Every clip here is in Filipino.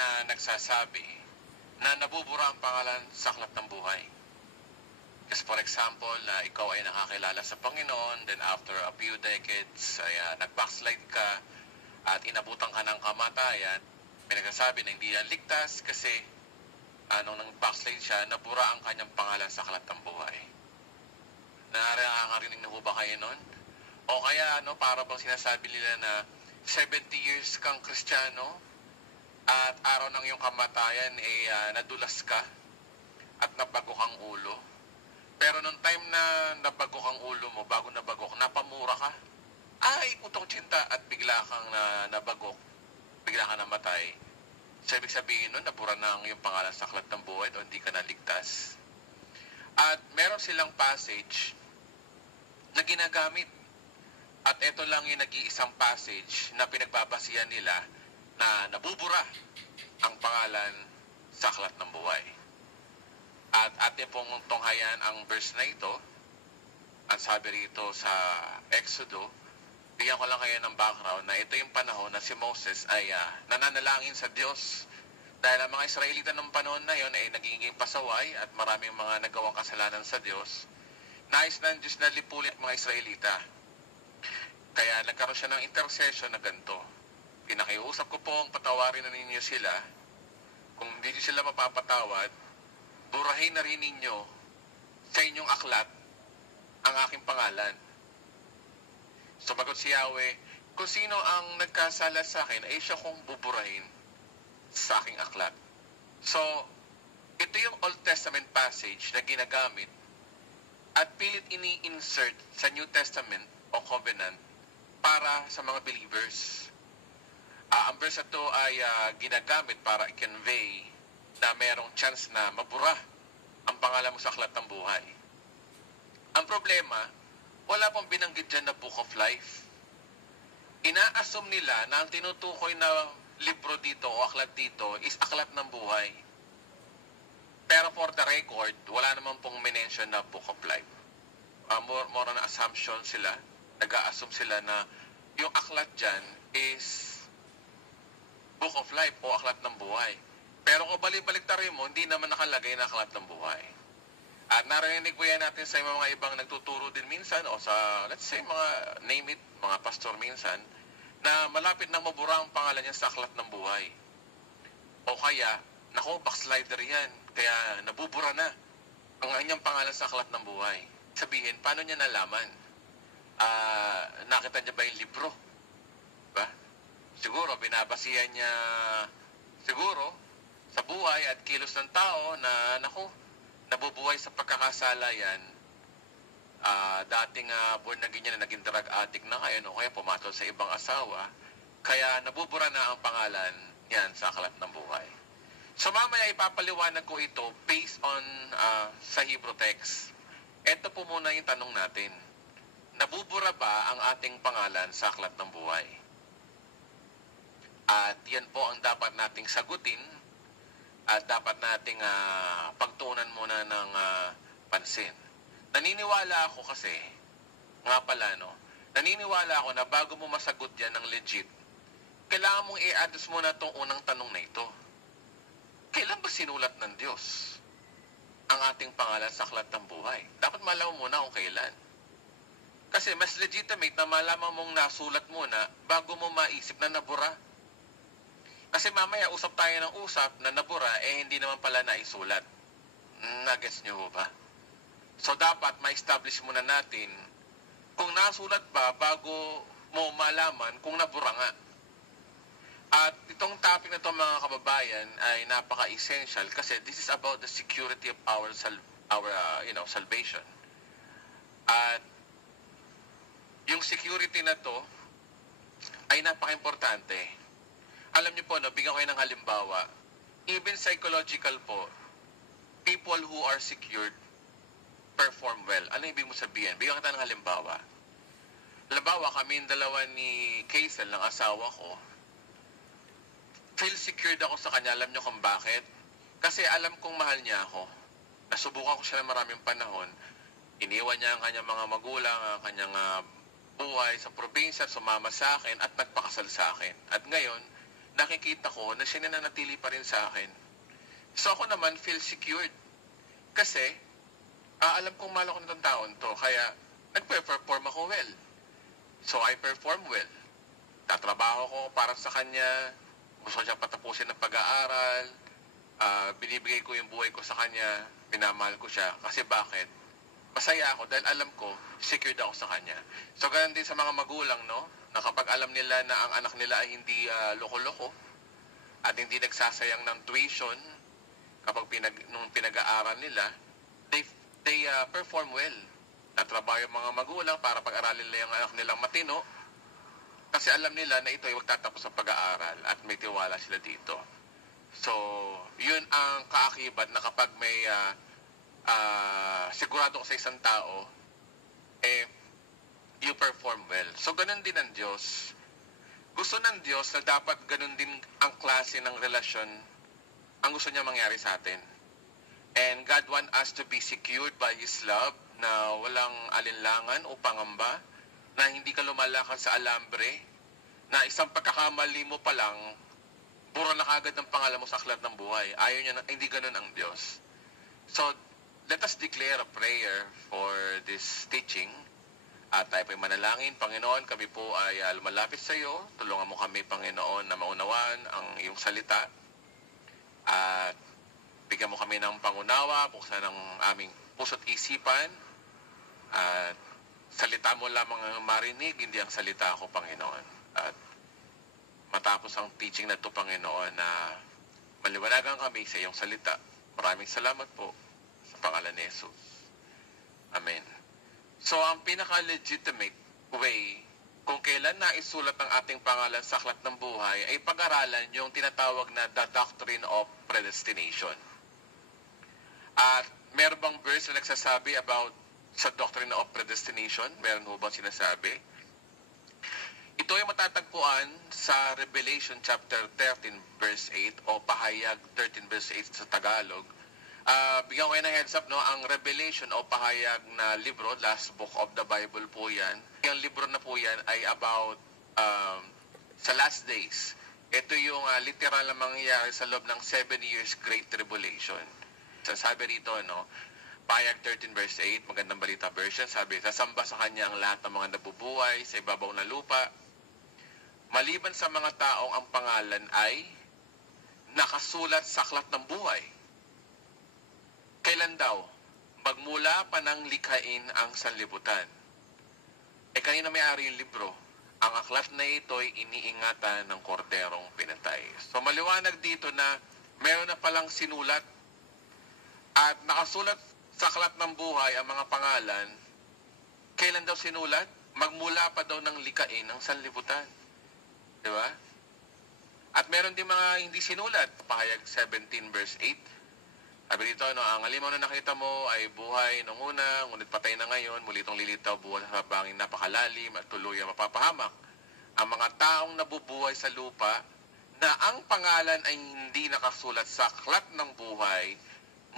na nagsasabi na nabubura ang pangalan sa aklat ng buhay. Kasi for example, ikaw ay nakakilala sa Panginoon, then after a few decades, ay nag-backslide ka at inabutan ka ng kamatayan, may nagsasabi na hindi yan ligtas kasi nung nag-backslide siya, nabura ang kanyang pangalan sa aklat ng buhay. Nakakarinig na ho ba kayo nun? O kaya, para bang sinasabi nila na 70 years kang Kristiyano, at araw ng iyong kamatayan nadulas ka at nabagok ang ulo. Pero nung time na nabagok ang ulo mo, bago nabagok, napamura ka. Ay, utong tsinta, at bigla kang nabagok, bigla kang namatay. So, ibig sabihin nun, nabura na ang iyong pangalan sa aklat ng buhay o hindi ka naligtas. At meron silang passage na ginagamit. At ito lang yung nag-iisang passage na pinagbabasihan nila na nabubura ang pangalan sa aklat ng buhay. At atin pong tunghayan ang verse na ito. Ang sabi rito sa Exodo, bigyan ko lang kayo ng background na ito yung panahon na si Moses ay nananalangin sa Diyos. Dahil ang mga Israelita ng panahon na yon ay nagiging pasaway at maraming mga nagawang kasalanan sa Diyos. Nais ng Diyos na lipulit mga Israelita. Kaya nagkaroon siya ng intercession na ganito. Pinakiusap ko pong patawarin na ninyo sila. Kung hindi sila mapapatawad, burahin na rin ninyo sa inyong aklat ang aking pangalan. Sumagot si Yahweh, kung sino ang nagkasala sa akin, ay siya kong buburahin sa aking aklat. So, ito yung Old Testament passage na ginagamit at pilit ini-insert sa New Testament o Covenant para sa mga believers. Ang verse na ito ay ginagamit para i-convey na mayroong chance na mabura ang pangalan mo sa aklat ng buhay. Ang problema, wala pong binanggit dyan na Book of Life. Ina-assume nila na ang tinutukoy na libro dito o aklat dito is aklat ng buhay. Pero for the record, wala naman pong mention na Book of Life. More on assumption sila. Nag-a-assume sila na yung aklat dyan is Book of Life o aklat ng buhay. Pero kung balik-baliktarin mo, hindi naman nakalagay na aklat ng buhay. At narinig po yan natin sa mga ibang nagtuturo din minsan o sa, let's say, mga name it, mga pastor minsan, na malapit na mabura ang pangalan niya sa aklat ng buhay. O kaya, backslider yan, kaya nabubura na ang kanyang pangalan sa aklat ng buhay. Sabihin, paano niya nalaman? Nakita niya ba yung libro? Ba? Siguro, binabasihan niya siguro sa buhay at kilos ng tao na, nabubuhay sa pagkakasala yan. Dating born again niya na naging drug addict na ngayon o kaya pumatol sa ibang asawa. Kaya nabubura na ang pangalan yan sa aklat ng buhay. So mamaya ipapaliwanag ko ito based on sa Hebrew text. Ito po muna yung tanong natin. Nabubura ba ang ating pangalan sa aklat ng buhay? At yan po ang dapat nating sagutin at dapat nating pagtuunan muna ng pansin. Naniniwala ako kasi, naniniwala ako na bago mo masagot yan ng legit, kailangan mong i-address muna itong unang tanong na ito. Kailan ba sinulat ng Diyos ang ating pangalan sa aklat ng buhay? Dapat malaman muna kung kailan. Kasi mas legitimate na malaman mong nasulat muna bago mo maisip na nabura. Kasi mamaya usap tayo ng usap na nabura, hindi naman pala naisulat. Nagets nyo ba? So dapat ma-establish muna natin kung nasulat ba bago mo malaman kung nabura nga. At itong topic na ito mga kababayan ay napaka-essential kasi this is about the security of our salvation. At yung security na to ay napaka-importante. Alam niyo po, bigyan ko kayo ng halimbawa. Even psychological po, people who are secured perform well. Ano ibig mo sabihin? Bigyan kita ng halimbawa. Halimbawa, kami yung dalawa ni Kaisel, ng asawa ko. Feel secured ako sa kanya. Alam niyo kung bakit? Kasi alam kong mahal niya ako. Nasubukan ko siya ng maraming panahon. Iniwan niya ang kanyang mga magulang, ang kanyang buhay sa probinsya, sumama sa akin at nagpakasal sa akin. At ngayon, nakikita ko na siya nananatili pa rin sa akin. So ako naman feel secured. Kasi, alam kong mahal ako ng taon to, kaya nagpe-perform ako well. So I perform well. Tatrabaho ko para sa kanya, gusto niya patapusin ng pag-aaral, binibigay ko yung buhay ko sa kanya, minamahal ko siya. Kasi bakit? Masaya ako dahil alam ko, secured ako sa kanya. So ganun din sa mga magulang, no? Na kapag alam nila na ang anak nila ay hindi loko-loko at hindi nagsasayang ng tuition kapag nung pinag-aaral nila, they perform well. Natrabaho yung mga magulang para pag-aralin nila yung anak nilang matino kasi alam nila na ito ay magtatapos sa pag-aaral at may tiwala sila dito. So, yun ang kaakibat na kapag may sigurado ka sa isang tao, you perform well. So, ganun din ang Diyos. Gusto ng Diyos na dapat ganun din ang klase ng relasyon ang gusto niya mangyari sa atin. And God wants us to be secured by His love na walang alinlangan o pangamba, na hindi ka lumalakad sa alambre, na isang pagkakamali mo pa lang, bura na kagad ng pangalan mo sa aklat ng buhay. Ayaw niya hindi ganun ang Diyos. So, let us declare a prayer for this teaching. At tayo po'y manalangin. Panginoon, kami po ay lumalapit sa iyo. Tulungan mo kami, Panginoon, na maunawaan ang iyong salita. At bigyan mo kami ng pangunawa, buksan ang aming puso't isipan. At salita mo lamang ang marinig, hindi ang salita ko, Panginoon. At matapos ang teaching na ito, Panginoon, na maliwanagan kami sa iyong salita. Maraming salamat po sa pangalan ni Jesus. Amen. So, ang pinaka-legitimate way kung kailan naisulat ang ating pangalan sa aklat ng buhay ay pag-aralan yung tinatawag na the doctrine of predestination. At meron bang verse na nagsasabi about sa doctrine of predestination? Meron ho bang sinasabi? Ito ay matatagpuan sa Revelation chapter 13 verse 8 o Pahayag 13 verse 8 sa Tagalog. Bigyan ko kayo ng heads up, no? Ang Revelation o Pahayag na libro, last book of the Bible po yan. Yung libro na po yan ay about sa last days. Ito yung literal na mangyayari sa loob ng 7 years Great Tribulation. So, sabi rito, no? Pahayag 13 verse 8, magandang balita version, sabi, sasamba sa kanya ang lahat ng mga nabubuhay sa ibabaw na lupa, maliban sa mga taong ang pangalan ay nakasulat sa aklat ng buhay. Kailan daw? Magmula pa ng likhain ang sanlibutan. Kanina may-ari yung libro. Ang aklat na ito ay iniingatan ng korderong pinatay. So maliwanag dito na meron na palang sinulat at nakasulat sa aklat ng buhay ang mga pangalan. Kailan daw sinulat? Magmula pa daw ng likhain ang sanlibutan. Di ba? At meron din mga hindi sinulat. Pahayag 17 verse 8. Sabi dito, ang halimaw na nakita mo ay buhay nung una, ngunit patay na ngayon, muli itong lilitaw buhay sa bangin napakalalim at tuluyan mapapahamak. Ang mga taong nabubuhay sa lupa na ang pangalan ay hindi nakasulat sa aklat ng buhay,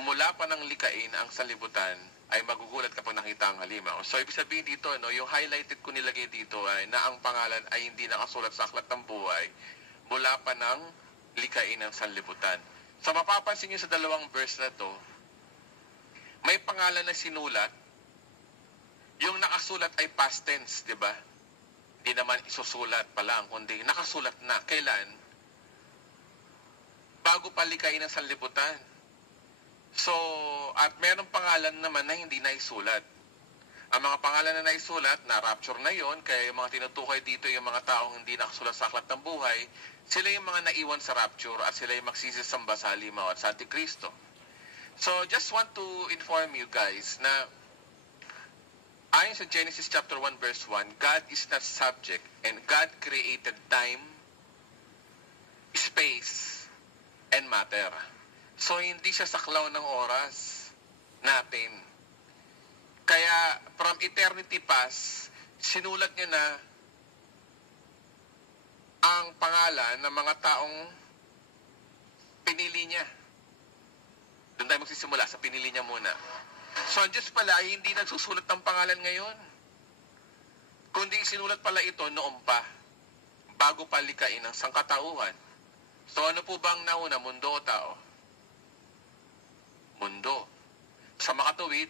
mula pa ng likain ang sanlibutan, ay magugulat kapag nakita ang halimaw. So, ibig sabihin dito, yung highlighted ko nilagay dito ay na ang pangalan ay hindi nakasulat sa aklat ng buhay, mula pa ng likain ng sanlibutan. So, mapapansin nyo sa dalawang verse na to, may pangalan na sinulat, yung nakasulat ay past tense, di ba? Hindi naman isusulat pa lang, kundi nakasulat na. Kailan? Bago palikain ng sanlibutan. So, at mayroong pangalan naman na hindi naisulat. Ang mga pangalan na naisulat, na-rapture na yon, kaya yung mga tinutukoy dito, yung mga taong hindi nakasulat sa aklat ng buhay, sila yung mga naiwan sa rapture at sila yung magsisisamba sa halimaw at sa Antikristo. So, just want to inform you guys na ayon sa Genesis chapter 1 verse 1, God is not subject and God created time, space, and matter. So, hindi siya saklaw ng oras natin. Kaya, from eternity past, sinulat niya na ang pangalan ng mga taong pinili niya. Doon tayo magsisimula, sa pinili niya muna. So, ang Diyos pala ay hindi nagsusulat ng pangalan ngayon. Kundi sinulat pala ito noon pa, bago palikain ang sangkatauhan. So ano po bang nauna, mundo o tao? Mundo. Sa makatuwid,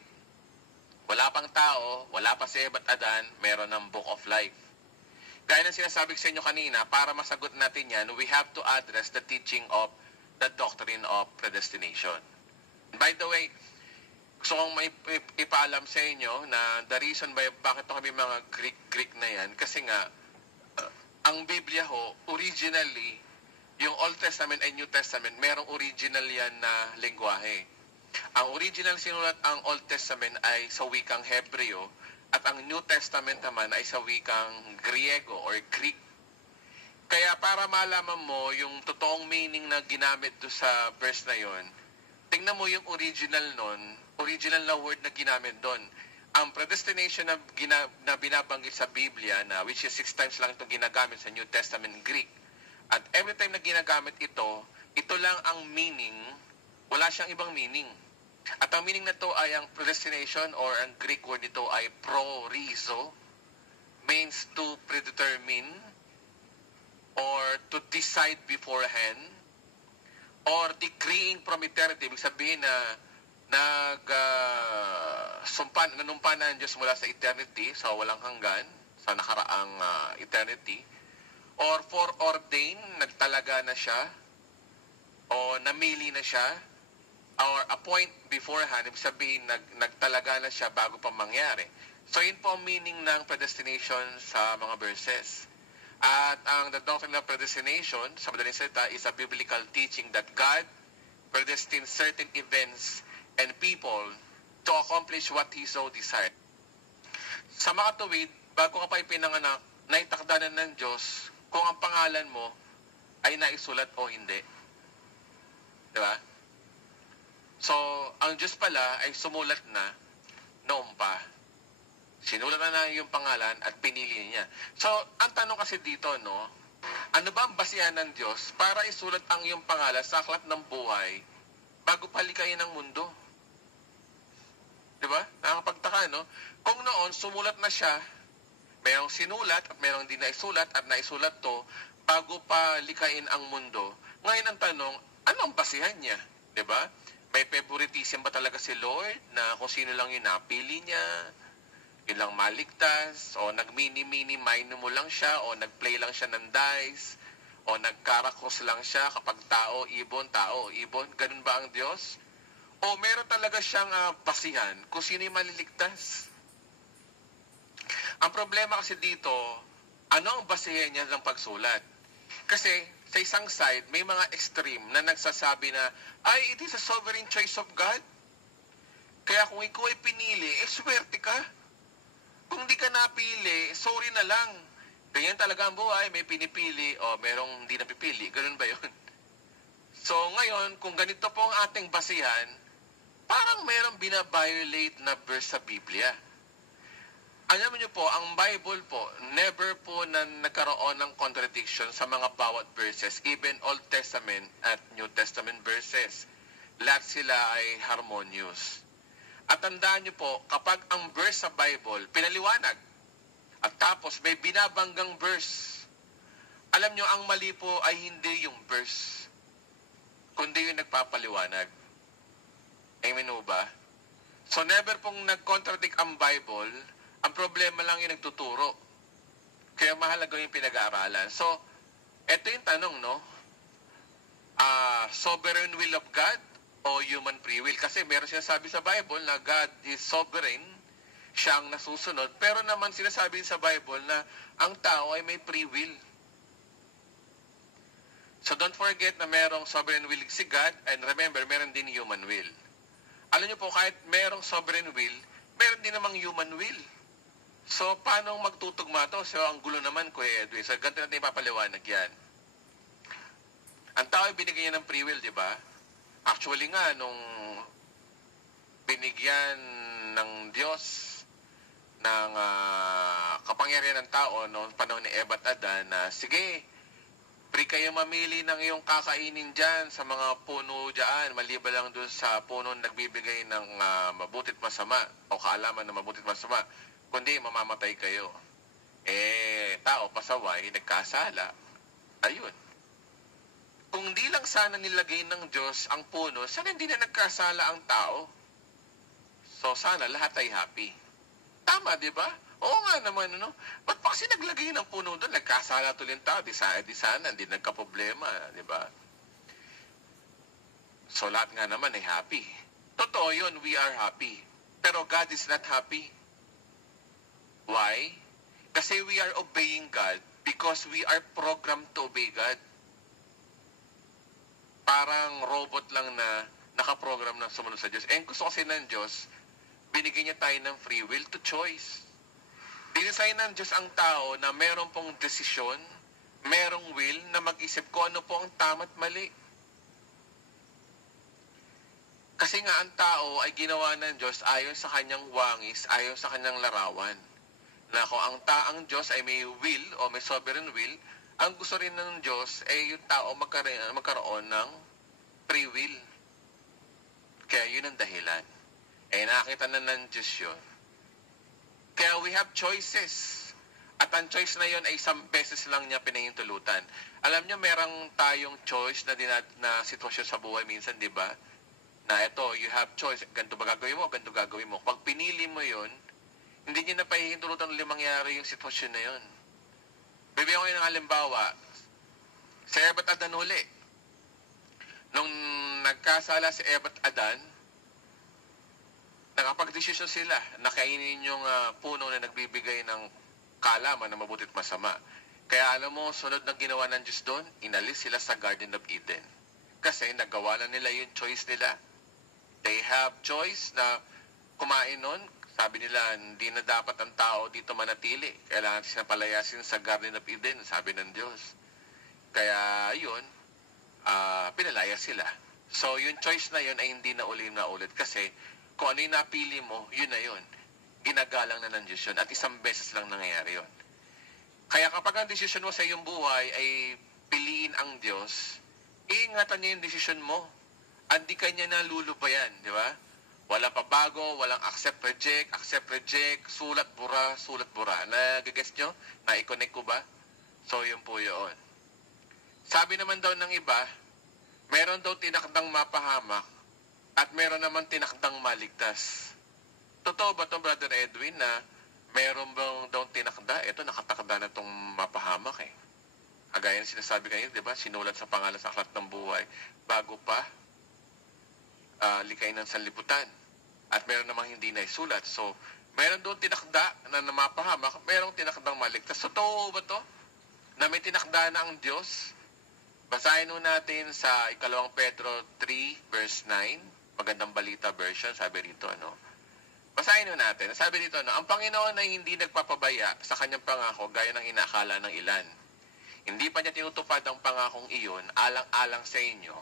wala pang tao, wala pa si Eva at Adan, meron ng Book of Life. Gaya ng sinasabi ko sa inyo kanina, para masagot natin yan, we have to address the teaching of the doctrine of predestination. By the way, gusto kong ipaalam sa inyo na the reason bakit kami mga Greek na yan, kasi nga, ang Biblia ho, originally, yung Old Testament and New Testament, merong original yan na lengguwahe. Ang original sinulat ang Old Testament ay sa wikang Hebreo at ang New Testament naman ay sa wikang Griego or Greek. Kaya para malaman mo yung totoong meaning na ginamit do sa verse na yon, tingnan mo yung original nun, original na word na ginamit doon. Ang predestination na binabanggit sa Biblia, na which is 6 times lang itong ginagamit sa New Testament Greek. At every time na ginagamit ito lang ang meaning, wala siyang ibang meaning. At ang meaning na to ay ang predestination or ang Greek word nito ay prorizo, means to predetermine or to decide beforehand or decreeing from eternity. Ibig sabihin na nanumpa na ang Diyos mula sa eternity, sa walang hanggan, sa nakaraang eternity, or foreordain, nagtalaga na siya, o namili na siya, or appoint beforehand, ibig sabihin nagtalaga na siya bago pa mangyari. So yun po ang meaning ng predestination sa mga verses. At ang the doctrine of predestination, sa madaling salita, is a biblical teaching that God predestines certain events and people to accomplish what He so desired. Sa makatuwid, bago ka pa ipinanganak, naitakdanan ng Diyos kung ang pangalan mo ay naisulat o hindi. Diba? So, ang Diyos pala ay sumulat na noon pa. Sinulat na yung pangalan at pinili niya. So, ang tanong kasi dito, no, ano ba ang basihan ng Diyos para isulat ang iyong pangalan sa aklat ng buhay bago palikayin ng mundo? Diba? Nakakapagtaka, no? Kung noon, sumulat na siya, mayroong sinulat at mayroong di naisulat at naisulat to bago pa likain ang mundo. Ngayon ang tanong, ano ang basihan niya? Diba? May favoritism ba talaga si Lord na kung sino lang yung napili niya, yun lang maligtas, o nag-mini-mini minor mo lang siya, o nag-play lang siya ng dice, o nag-karakos lang siya kapag tao, ibon, ganun ba ang Diyos? O meron talaga siyang basihan kung sino yung maliligtas? Ang problema kasi dito, ano ang basihan niya ng pagsulat? Kasi sa isang side, may mga extreme na nagsasabi na, ay, it is a sovereign choice of God. Kaya kung ikaw ay pinili, swerte ka. Kung di ka napili, sorry na lang. Ganyan talaga ang buhay, may pinipili o merong hindi napipili. Ganun ba yun? So ngayon, kung ganito po ang ating basihan, parang merong binabiolate na verse sa Biblia. Alam niyo po, ang Bible po, never po na nagkaroon ng contradiction sa mga bawat verses, even Old Testament at New Testament verses. Lahat sila ay harmonious. At tandaan niyo po, kapag ang verse sa Bible, pinaliwanag, at tapos may binabanggang verse, alam niyo, ang mali po ay hindi yung verse, kundi yung nagpapaliwanag. Amen o ba? So never pong nag-contradict ang Bible, ang problema lang yung nagtuturo. Kaya mahalaga yung pinag-aaralan. So, eto yung tanong, no? Sovereign will of God o human free will? Kasi meron sinasabi sa Bible na God is sovereign, siya ang nasusunod. Pero naman sinasabi sa Bible na ang tao ay may free will. So don't forget na merong sovereign will si God, and remember, meron din human will. Alam niyo po, kahit merong sovereign will, meron din namang human will. So, paano magtutugma to? So, ang gulo naman, Kuya Edwin. So, ganito natin ipapaliwanag yan. Ang tao ay binigyan niya ng free will, di ba? Actually nga, nung binigyan ng Diyos ng kapangyarihan ng tao noong panahon ni Eva at Adan na, sige, free kayo mamili ng iyong kakainin dyan sa mga puno dyan, maliban lang doon sa puno nagbibigay ng mabutit masama o kaalaman na mabutit masama, kundi mamamatay kayo. Tao, pasaway, nagkasala. Ayun. Kung di lang sana nilagay ng Diyos ang puno, sana hindi na nagkasala ang tao. So sana lahat ay happy. Tama, di ba? Oo nga naman, ano? Ba't pa kasi naglagay ng puno doon? Nagkasala tuloy ang tao, di sana, hindi nagka-problema, di ba? So lahat nga naman ay happy. Totoo yun, we are happy. Pero God is not happy. Why? Kasi we are obeying God because we are programmed to obey God. Parang robot lang na nakaprogram na sumunod sa Diyos. Eh, gusto kasi ng Diyos, binigyan niya tayo ng free will to choice. Dinesign ng Diyos ang tao na meron pong desisyon, merong will na mag-isip kung ano po ang tama at mali. Kasi nga ang tao ay ginawa ng Diyos ayon sa kanyang wangis, ayon sa kanyang larawan. Na kung ang taang Diyos ay may will o may sovereign will, ang gusto rin ng Diyos ay yung tao magkaroon ng free will. Kaya yun ang dahilan. Eh nakakita na ng Diyos yun. Kaya we have choices. At ang choice na yun ay isang beses lang niya pinahintulutan. Alam niyo, merang tayong choice na sitwasyon sa buhay minsan, di ba? Na ito, you have choice. Ganito ba gagawin mo? Ganito gagawin mo. Pag pinili mo yun, hindi niya na pahihintulutan ulit mangyari yung sitwasyon na yun. Bibigyan ko ng halimbawa. Si Eva at Adan uli. Nung nagkasala si Eva at Adan, nakapag-desisyon sila na kainin yung puno na nagbibigay ng kaalaman na mabuti at masama. Kaya alam mo, sunod na ginawa ng Diyos doon, inalis sila sa Garden of Eden. Kasi nagawa na nila yung choice nila. They have choice na kumain nun. Sabi nila, hindi na dapat ang tao dito manatili. Kailangan siya palayasin sa Garden of Eden, sabi ng Diyos. Kaya yun, pinalaya sila. So yung choice na yun ay hindi na ulit kasi kung ano yung napili mo, yun na yun. Ginagalang na ng Diyos yun at isang beses lang nangyayari yun. Kaya kapag ang desisyon mo sa iyong buhay ay piliin ang Diyos, iingatan niya yung desisyon mo. At di kanya nalulubayan, di ba? Walang pabago, walang accept, reject, sulat, bura. Nag-guess nyo? Na-connect ko ba? So, yun po yun. Sabi naman daw ng iba, meron daw tinakdang mapahamak at meron naman tinakdang maligtas. Totoo ba ito, Brother Edwin, na meron bang daw tinakda? Ito, nakatakda na itong mapahamak eh. Kagaya ng sinasabi kanina, di ba? Sinulat sa pangalan sa aklat ng buhay bago pa likay ng sanlibutan. At meron namang hindi na isulat. So, meron doon tinakda na mapahamak, merong tinakdang maligtas. Totoo ba to? Na may tinakda na ang Diyos? Basahin nun natin sa 2 Pedro 3 verse 9. Magandang balita version, sabi rito, ano? Basahin nun natin. Sabi dito, ano? Ang Panginoon ay hindi nagpapabaya sa kanyang pangako gaya ng inakala ng ilan. Hindi pa niya tinutupad ang pangakong iyon alang-alang sa inyo.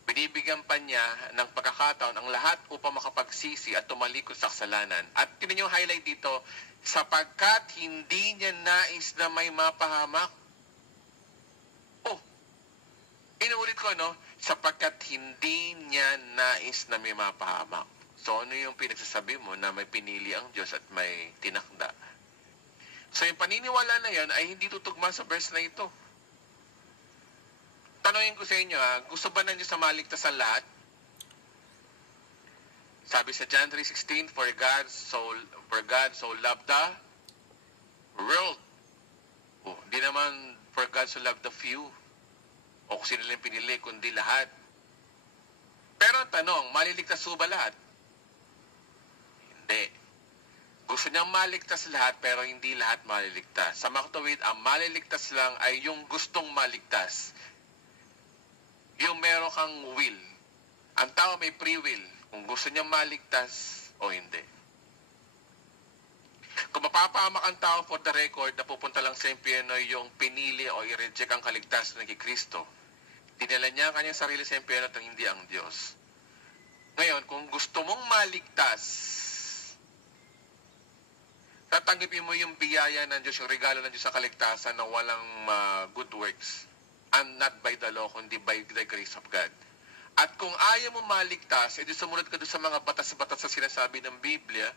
Binibigyan pa niya ng pagkakataon ang lahat upang makapagsisi at tumalikod sa kasalanan. At tinan yung highlight dito, sapagkat hindi niya nais na may mapahamak. Oh, inuulit ko, no? Sapagkat hindi niya nais na may mapahamak. So, ano yung pinagsasabi mo na may pinili ang Diyos at may tinakda? So, yung paniniwala na yan ay hindi tutugma sa verse na ito. Tanungin ko sa inyo, gusto ba ng Diyos na maligtas ang lahat? Sabi sa John 3:16, For God so loved the world. Oh, di naman for God so loved the few. O kung sino lang pinili, kundi lahat. Pero ang tanong, maliligtas ba lahat? Hindi. Gusto niyang maligtas lahat, pero hindi lahat maliligtas. Sa makatuwid, ang maliligtas lang ay yung gustong maligtas. Yung meron kang will. Ang tao may free will. Kung gusto niya maligtas o hindi. Kung mapapahamak ang tao for the record na pupunta lang sa impyerno yung pinili o i-reject ang kaligtasan ng Kristo, dinala niya ang kanyang sarili sa impyerno at hindi ang Diyos. Ngayon, kung gusto mong maligtas, tatanggapin mo yung biyaya ng Diyos, yung regalo ng Diyos sa kaligtasan na walang good works. And not by the law, kundi by the grace of God. At kung ayaw mo maligtas, edi sumunod ka doon sa mga batas-batas sa sinasabi ng Biblia,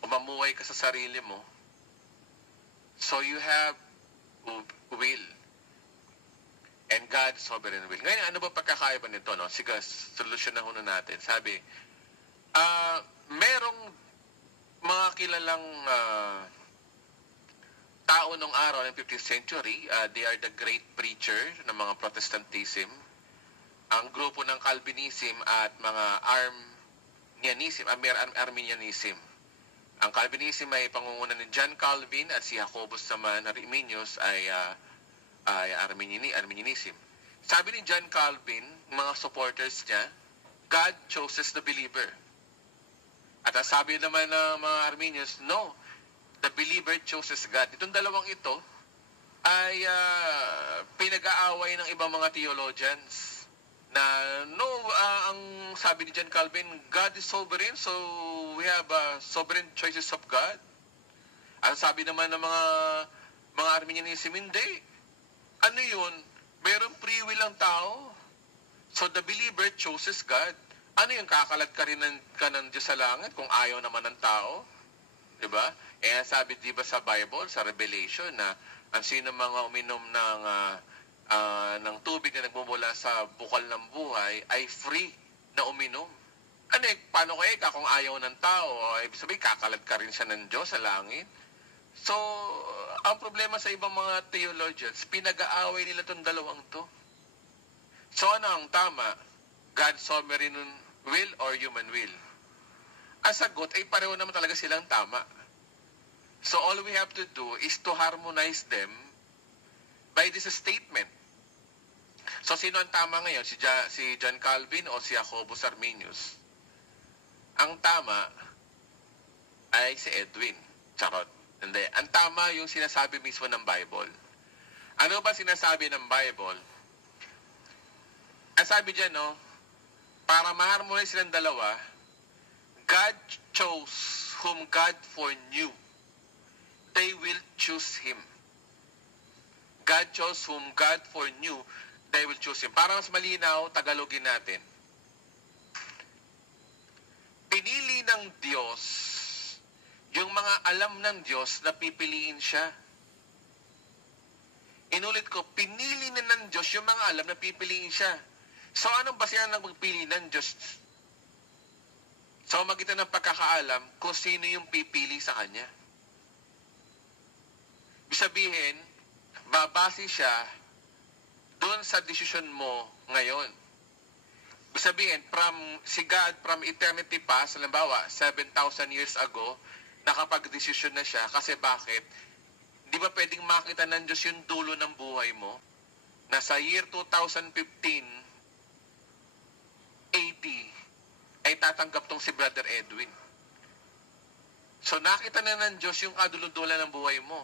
o mamuhay ka sa sarili mo. So you have will. and God's sovereign will. Ngayon, ano ba pagkakaiba nito? No? Sige, solusyon na natin. Sabi, merong mga kilalang tao nung araw ng 15th century, they are the great preacher ng mga Protestantism, ang grupo ng Calvinism at mga Arminianism. Ang Calvinism ay pangunguna ni John Calvin at si Jacobus naman Arminius ay Arminianism. Sabi ni John Calvin, mga supporters niya, God chooses the believer. At ang sabi naman ng mga Arminians, no, the believer chooses God. Itong dalawang ito ay pinag-aaway ng ibang mga theologians na no, ang sabi ni John Calvin, God is sovereign, so we have sovereign choices of God. Ang sabi naman ng mga Arminianism, hindi. Ano yun? Mayroong free will ang tao. So the believer chooses God. Ano yung kakalat ka rin ka ng Diyos sa langit kung ayaw naman ng tao? Diba? Sabi diba sa Bible, sa Revelation, na ang sino mga uminom ng tubig na nagmumula sa bukal ng buhay ay free na uminom. Ano paano kaya kung ayaw ng tao? Ibig sabihin, kakalat ka rin siya ng Diyos sa langit. So, ang problema sa ibang mga theologians, pinag-aaway nila itong dalawang to. So, ano ang tama? God's sovereign will or human will? Ang sagot ay pareho naman talaga silang tama. So all we have to do is to harmonize them by this statement. So sino ang tama ngayon? Si John Calvin o si Jacobus Arminius? Ang tama ay si Edwin. Charot. Hindi. Ang tama yung sinasabi mismo ng Bible. Ano ba sinasabi ng Bible? Ang sabi dyan, no, para ma-harmonize silang dalawa, God chose whom God foreknew. They will choose Him. God chose whom God foreknew. They will choose Him. Para mas malinaw, Tagalogin natin. Pinili ng Diyos yung mga alam ng Diyos na pipiliin siya. Inulit ko, pinili na ng Diyos yung mga alam na pipiliin siya. So anong basihan ng magpili ng Diyos? So magitan ng pagkakaalam kung sino yung pipili sa Kanya. Ibig sabihin, babase siya doon sa desisyon mo ngayon. Ibig sabihin, si God from eternity past, halimbawa, 7,000 years ago, nakapag-desisyon na siya. Kasi bakit? Di ba pwedeng makita ng Diyos yung dulo ng buhay mo? Na sa year 2015, 80, ay tatanggap tong si Brother Edwin. So nakita na ng Diyos yung kaduluduluhan ng buhay mo.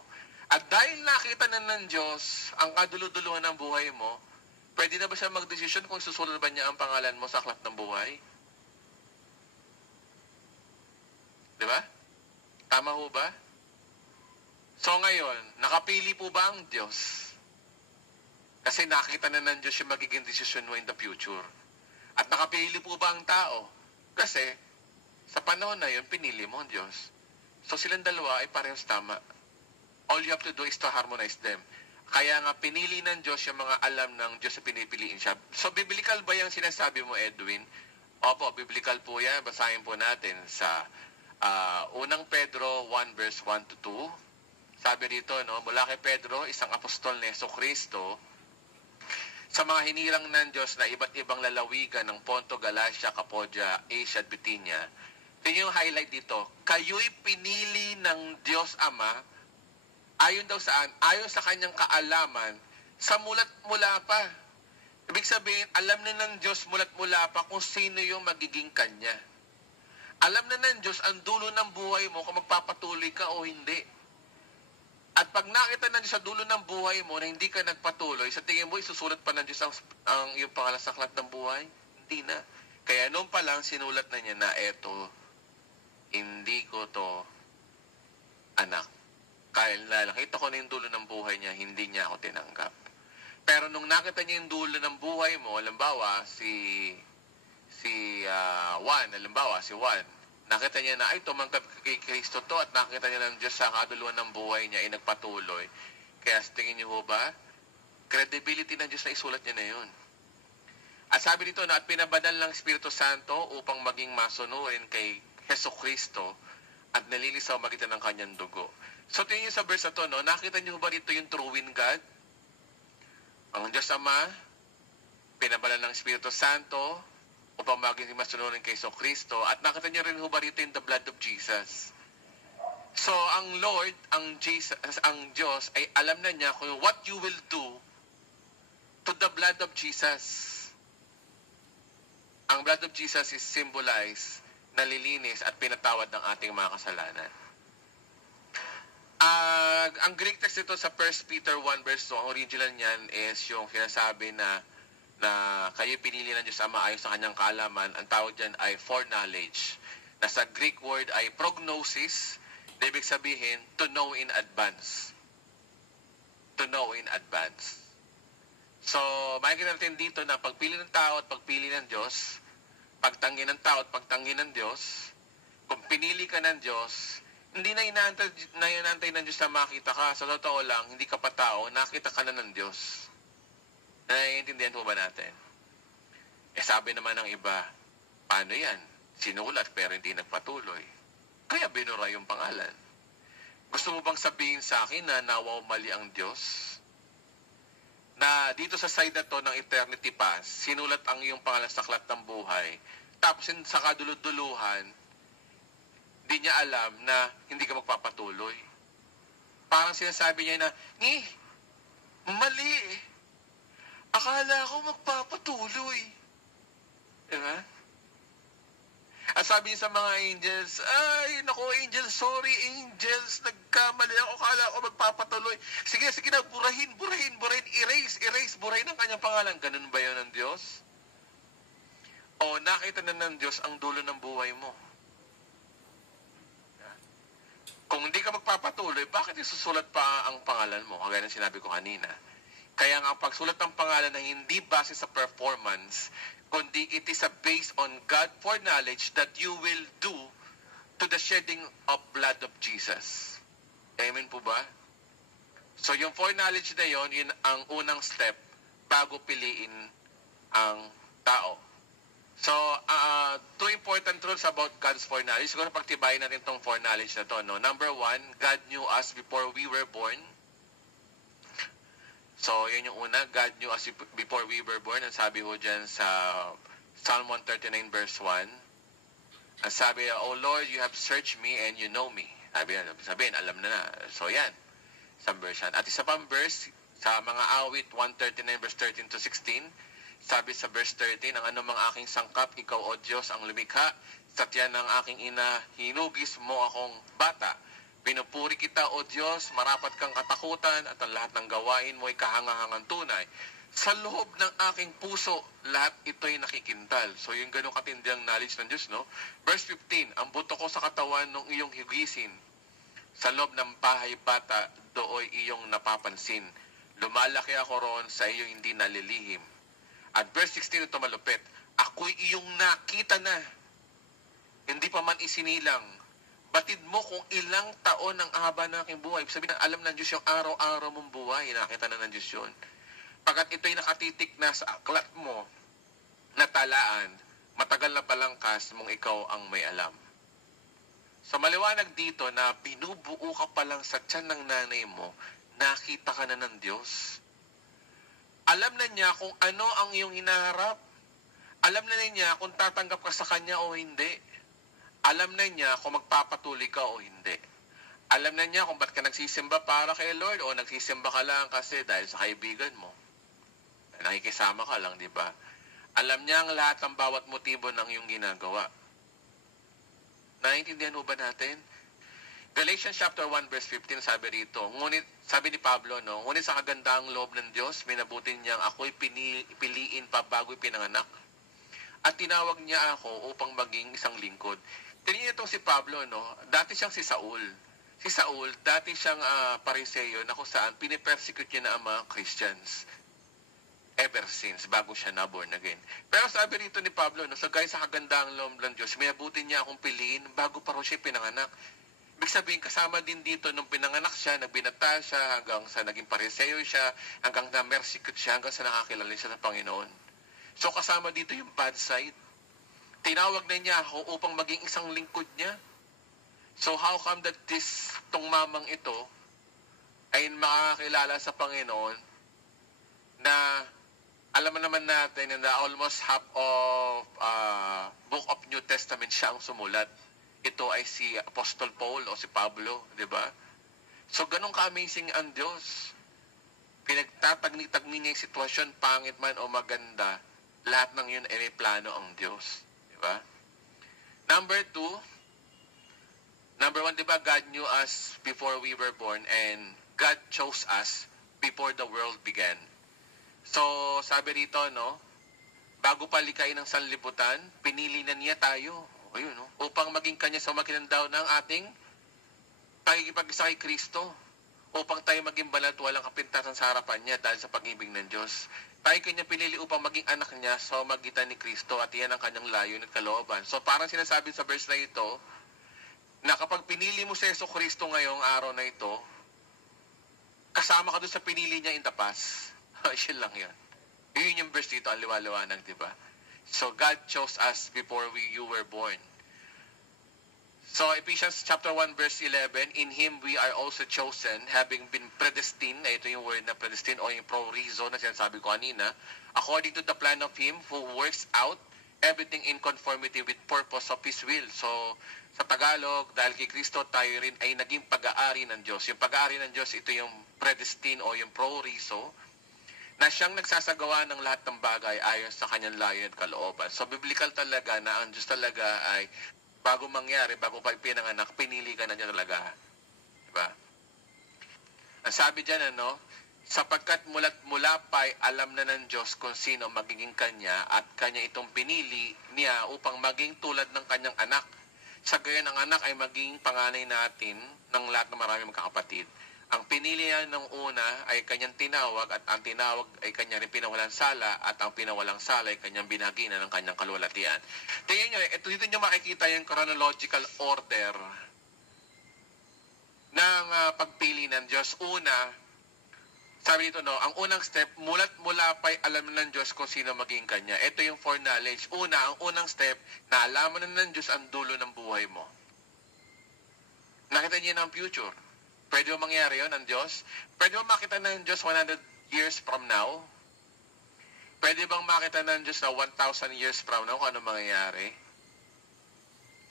At dahil nakita na ng Diyos ang kaduluduluhan ng buhay mo, pwede na ba siya mag-desisyon kung susunod ba niya ang pangalan mo sa aklat ng buhay? Di ba? Tama ho ba? So ngayon, nakapili po ba ang Diyos? Kasi nakita na ng Diyos yung magiging desisyon mo in the future. At nakapili po ba ang tao? Kasi sa panahon na yun, pinili mo ang Diyos. So silang dalawa ay parehas tama. All you have to do is to harmonize them. Kaya nga pinili ng Diyos yung mga alam ng Diyos na pinipiliin siya. So biblical ba yung sinasabi mo, Edwin? Opo, biblical po yan. Basahin po natin sa unang Pedro 1 verse 1 to 2. Sabi dito, no, mula kay Pedro, isang apostol ni Jesucristo, sa mga hinirang ng Diyos na iba't ibang lalawigan ng Ponto, Galacia, Cappadocia, Asia at Bithynia. Tingnan yung highlight dito. Kayo'y pinili ng Diyos Ama, ayon daw saan? Ayon sa kanyang kaalaman, sa mulat-mula pa. Ibig sabihin, alam na ng Diyos mulat-mula pa kung sino yung magiging Kanya. Alam na ng Diyos ang dulo ng buhay mo kung magpapatuloy ka o hindi. At pag nakita na Diyos sa dulo ng buhay mo na hindi ka nagpatuloy, sa tingin mo, isusulat pa ng Diyos ang iyong pangalan sa aklat ng buhay? Hindi na. Kaya noon pa lang, sinulat na niya na, eto, hindi ko to anak. Kaya nakita ko na yung dulo ng buhay niya, hindi niya ako tinanggap. Pero nung nakita niya yung dulo ng buhay mo, halimbawa, si Juan, nakita niya na, ay, tumanggap kay Kristo to at nakita niya ng Diyos sa kaduluhan ng buhay niya ay nagpatuloy. Kaya tingin niyo ho ba, Credibility ng Diyos na isulat niya na yun. At sabi dito na, at pinabanal ng Espiritu Santo upang maging masunurin kay Heso Kristo at nalilisaw magitan ng kanyang dugo. So tingin niyo sa verse na to, no? Nakita niyo ba dito yung truing God? Ang Diyos Ama, pinabanal ng Espiritu Santo upang maging masunurin kay Heso Kristo. At nakita niyo rin ba dito yung the blood of Jesus? So ang Lord, ang Jesus, ang Diyos ay alam na niya kung what you will do to the blood of Jesus. Ang blood of Jesus is symbolized, nalilinis at pinatawad ng ating mga kasalanan. Ang Greek text ito sa 1 Peter 1 verse 2, ang original niyan is yung sinasabi na kayo pinili ng Diyos Ama ayon sa kanyang kaalaman. Ang tawag dyan ay foreknowledge. Na sa Greek word ay prognosis, na ibig sabihin to know in advance. To know in advance. So, makikita natin dito na pagpili ng tao at pagpili ng Diyos, pagtanggi ng tao at pagtanggi ng Diyos, kung pinili ka ng Diyos, hindi na inaantay ng Diyos na makita ka. Sa totoo lang, hindi ka pa tao, nakita ka na ng Diyos. Naiintindihan po ba natin? Sabi naman ng iba, paano yan? Sinulat pero hindi nagpatuloy. Kaya binura yung pangalan. Gusto mo bang sabihin sa akin na nawaw mali ang Diyos? Na dito sa side na to ng eternity pass, sinulat ang iyong pangalan sa aklat ng buhay. Tapos sa kaduluduluhan, hindi niya alam na hindi ka magpapatuloy. Parang sinasabi niya na, mali. Akala ko magpapatuloy. Diba? At sabi niya sa mga angels, ay, naku, angels, sorry, angels, nagkamali ako, akala ko magpapatuloy. Sige na, burahin, erase, burahin ang kanyang pangalan. Ganun ba yun ng Diyos? O nakita na ng Diyos ang dulo ng buhay mo? Kung hindi ka magpapatuloy, bakit isusulat pa ang pangalan mo? Kagaya ng sinabi ko kanina. Kaya nga ang pagsulat ng pangalan na hindi base sa performance, kundi it is a based on God foreknowledge that you will do to the shedding of blood of Jesus. Amen po ba? So yung foreknowledge na yun ang unang step bago piliin ang tao. So, two important truths about God's foreknowledge. Siguro pagtibayin natin itong foreknowledge na to. No? Number one, God knew us before we were born. So, yun yung una. God knew us before we were born. Ang sabi ko dyan sa Psalm 139 verse 1. Ang sabi, O Lord, you have searched me and you know me. Sabihin, alam na na. So, yan. Sa verse yan. At isa pang verse, sa mga awit 139 verse 13 to 16, sabi sa verse 13, ang anumang aking sangkap, ikaw, O Diyos, ang lumikha. Sa tiyan ng aking ina, hinugis mo akong bata. Pinupuri kita, O Diyos, marapat kang katakutan at ang lahat ng gawain mo ay kahangahangang tunay. Sa loob ng aking puso, lahat ito'y nakikintal. So yung ganong katindi ang knowledge ng Diyos, no? Verse 15, ang buto ko sa katawan ng iyong higisin. Sa loob ng bahay bata, dooy iyong napapansin. Lumalaki ako roon sa iyo hindi nalilihim. At verse 16 ito malupit, ako'y iyong nakita na, hindi pa man isinilang. Batid mo kung ilang taon ang haba ng aking buhay. Sabihin na alam ng Diyos yung araw-araw mong buhay. Nakita na ng Diyos yun. Pagkat ito'y nakatitik na sa aklat mo, natalaan, matagal na palangkas mong ikaw ang may alam. So maliwanag dito na binubuo ka pa lang sa tiyan ng nanay mo, nakita ka na ng Diyos. Alam na niya kung ano ang iyong hinaharap. Alam na niya kung tatanggap ka sa Kanya o hindi. Alam na niya kung magpapatuloy ka o hindi. Alam na niya kung ba't ka nagsisimba para kay Lord o nagsisimba ka lang kasi dahil sa kaibigan mo. Nakikisama ka lang, di ba? Alam niya ang lahat ng bawat motibo ng iyong ginagawa. Naiintindihan mo ba natin? Galatians chapter 1 verse 15 sabi rito, ngunit, sabi ni Pablo, no, ngunit sa kagandaang loob ng Diyos, minabuti niyang ako'y piliin pa bago'y pinanganak. At tinawag niya ako upang maging isang lingkod. Tingnan niyo itong si Pablo, no? Dati siyang si Saul. Si Saul, dati siyang Pariseo na kung saan pinipersecute niya na ang mga Christians ever since, bago siya na born again. Pero sabi rito ni Pablo, no, sa kagandaang loob ng Diyos, minabuti niya akong piliin bago pa rin siya pinanganak. Ibig sabihin, kasama din dito nung pinanganak siya, nagbinata siya, hanggang sa naging pariseo siya, hanggang na mersikot siya, hanggang sa nakakilala siya sa Panginoon. So kasama dito yung bad side. Tinawag na niya ako upang maging isang lingkod niya. So how come that tong mamang ito ay makakilala sa Panginoon na alam naman natin na almost half of book of New Testament siya ang sumulat. Ito ay si Apostol Paul o si Pablo, di ba? So, ganun ka-amazing ang Diyos. Pinagtatagni-tagni niya yung sitwasyon, pangit man o maganda, lahat ng yun ay may plano ang Diyos. Di ba? Number 1, di ba, God knew us before we were born and God chose us before the world began. So, sabi rito, no, bago palikain ng sanlibutan, pinili na niya tayo. Ayun, no? Upang maging kanya sa makinandaw ng ating pagkikipag-isa kay Kristo. Upang tayo maging banal at walang kapintasan sa harapan niya dahil sa pag-ibig ng Diyos. Tayo kanya pinili upang maging anak niya sa magitan ni Kristo at iyan ang kanyang layo at kalooban. So parang sinasabi sa verse na ito, na kapag pinili mo si Yeso Kristo ngayong araw na ito, kasama ka doon sa pinili niya in the past. Yun lang yan. Yun yung verse dito, ang liwa-liwanag, di ba? So, God chose us before you were born. So, Ephesians chapter 1, verse 11, in Him we are also chosen, having been predestined, ito yung word na predestined o yung pro-reason na sinasabi ko kanina, according to the plan of Him who works out everything in conformity with purpose of His will. So, sa Tagalog, dahil kay Kristo, tayo rin ay naging pag-aari ng Diyos. Yung pag-aari ng Diyos, ito yung predestined o yung pro-reason, na siyang nagsasagawa ng lahat ng bagay ayon sa kanyang layo at kalooban. So, biblical talaga na ang Diyos talaga ay bago mangyari, bago pa pinanganak, pinili ka na niya talaga. Diba? Ang sabi dyan, sapagkat mula pa ay alam na ng Diyos kung sino magiging kanya at kanya itong pinili niya upang maging tulad ng kanyang anak. Sa gayon, ang anak ay maging panganay natin ng lahat ng maraming magkakapatid. Ang pinili niya ng una ay kanyang tinawag at ang tinawag ay kanyang rin pinawalang sala at ang pinawalang sala ay kanyang binagina ng kanyang kalwalatian. Tingnan nyo, dito nyo makikita yung chronological order ng pagpili ng Diyos. Una, sabi dito, ang unang step, mula pa'y alam ng Diyos kung sino maging kanya. Ito yung foreknowledge. Ang unang step, naalaman na ng Diyos ang dulo ng buhay mo. Nakita niya ng future. Pwede mo mangyari yun ng Diyos? Pwede mo makita ng Diyos 100 years from now? Pwede bang makita ng Diyos na 1,000 years from now kung ano mangyayari?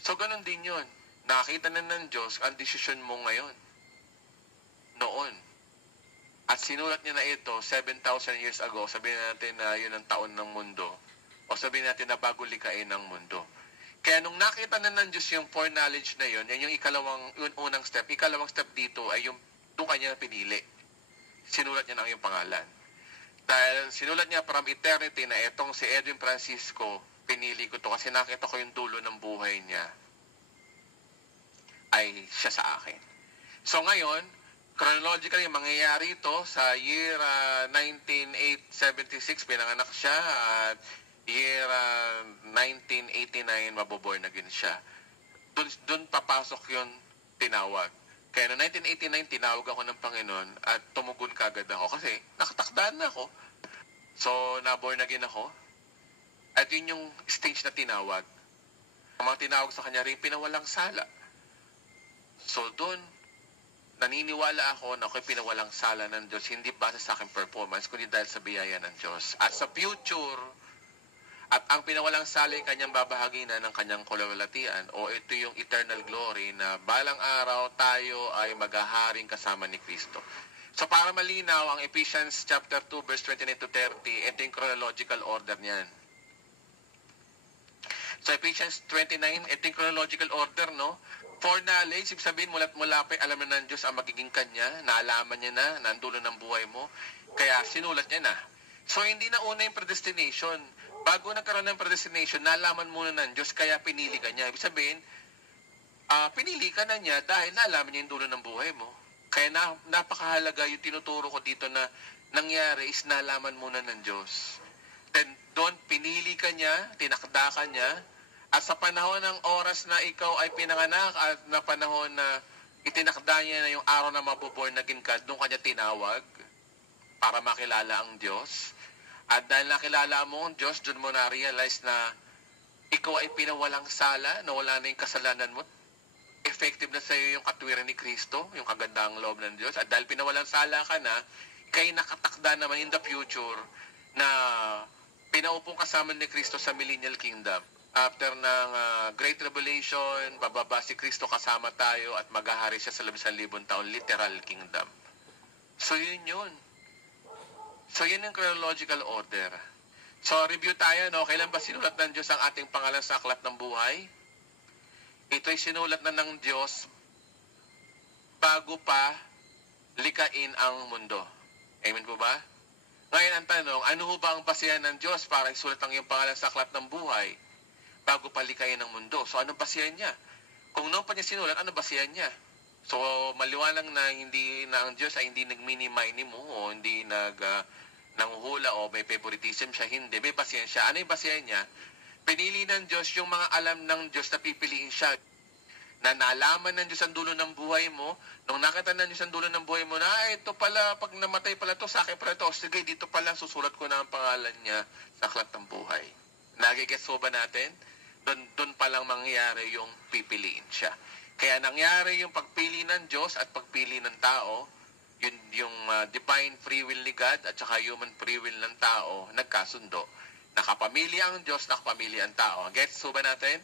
So, ganun din yun. Nakita na ng Diyos ang desisyon mo ngayon. Noon. At sinulat niya na ito 7,000 years ago. Sabihin natin na yun ang taon ng mundo. O sabihin natin na bago likain ng mundo. Kaya nung nakita na ng Diyos yung foreknowledge na yun, yan yung unang step. Ikalawang step dito ay yung doon kanya pinili. Sinulat niya na yung pangalan. Dahil sinulat niya from eternity na etong si Edwin Francisco, pinili ko to kasi nakita ko yung dulo ng buhay niya ay siya sa akin. So ngayon, chronologically, mangyayari ito sa year 1976, pinanganak siya at year 1989, maboborn again siya. Doon papasok yung tinawag. Kaya noong 1989, tinawag ako ng Panginoon at tumugon kagad ako kasi nakatakdaan na ako. So, naborn again ako. At yun yung stage na tinawag. Ang mga tinawag sa kanya rin, pinawalang sala. So, doon, naniniwala ako na ako'y pinawalang sala ng Diyos, hindi base sa aking performance, kundi dahil sa biyaya ng Diyos. At sa future, at ang pinawalang sala ay kanyang babahaginan ng kanyang kalwalatian o ito yung eternal glory na balang araw tayo ay maghaharing kasama ni Kristo. So para malinaw, ang Ephesians chapter 2 verse 29 to 30, ito yung chronological order niyan. So Ephesians 29, ito yung chronological order, no? Foreknowledge, ibig sabihin mula pa alam na ng Diyos ang magiging kanya, naalaman niya na, nandulo ng buhay mo, kaya sinulat niya na. So hindi na una yung predestination. Bago nagkaroon ng predestination, nalaman muna ng Diyos, kaya pinili ka niya. Ibig sabihin, pinili ka na niya dahil nalaman niya yung dulo ng buhay mo. Kaya napakahalaga yung tinuturo ko dito na nangyari is nalaman muna ng Diyos. Then doon, pinili ka niya, tinakda ka niya, at sa panahon ng oras na ikaw ay pinanganak at na panahon na Itinakda niya na yung araw na mabuborn again ka, doon kanya tinawag para makilala ang Diyos. At dahil nakilala mo ang Diyos, doon mo na-realize na ikaw ay pinawalang sala, na wala na yung kasalanan mo. Effective na sa iyo yung katwiran ni Kristo, yung kagandang loob ng Diyos. At dahil pinawalang sala ka na, ikay nakatakda naman in the future na pinaupong kasama ni Kristo sa millennial kingdom. After ng Great Revelation, bababa si Kristo kasama tayo at maghahari siya sa 1,000,000 taon, literal kingdom. So yun yun. So yun yung chronological order. So review tayo, no? Kailan ba sinulat ng Diyos ang ating pangalan sa aklat ng buhay? Ito'y sinulat na ng Diyos bago pa likain ang mundo. Amen po ba? Ngayon ang tanong, ano ho ba ang basihan ng Diyos para isulat ang iyong pangalan sa aklat ng buhay bago palikayin ng mundo? So anong basihan niya? Kung noon pa niya sinulat, ano basihan niya? So maliwanag na hindi na ang Diyos ay hindi nag-mini-mini mo o hindi nanguhula o may favoritism siya. Hindi, may basihan siya. Ano yung basihan niya? Pinili ng Diyos yung mga alam ng Diyos na pipiliin siya. Na nalaman ng Diyos ang dulo ng buhay mo, nung nakita ng Diyos ang dulo ng buhay mo, na ito pala, pag namatay pala to, sa akin pala to, sige, dito pala, susulat ko na ang pangalan niya sa aklat ng buhay. Nagigets po ba natin? Doon palang mangyayari yung pipiliin siya. Kaya nangyari yung pagpili ng Diyos at pagpili ng tao, yung divine free will ni God at saka human free will ng tao, nagkasundo. Nakapamilya ang Diyos, nakapamilya ang tao. Gets po ba natin?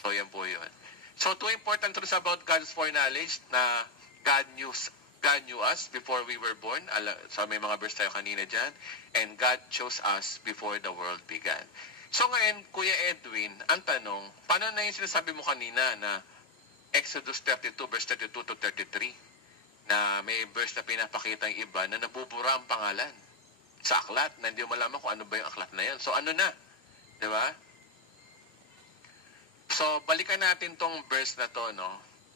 So, yan po yun. So, two important truths about God's foreknowledge na God knew us before we were born. So, may mga verse tayo kanina dyan. And God chose us before the world began. So, ngayon, Kuya Edwin, ang tanong, paano na yung sinasabi mo kanina na Exodus 32, verse 32 to 33, na may verse na pinapakita yung iba na nabubura ang pangalan sa aklat, na hindi mo malaman kung ano ba yung aklat na yan. So, ano na? Diba? So, balikan natin tong verse na to, no?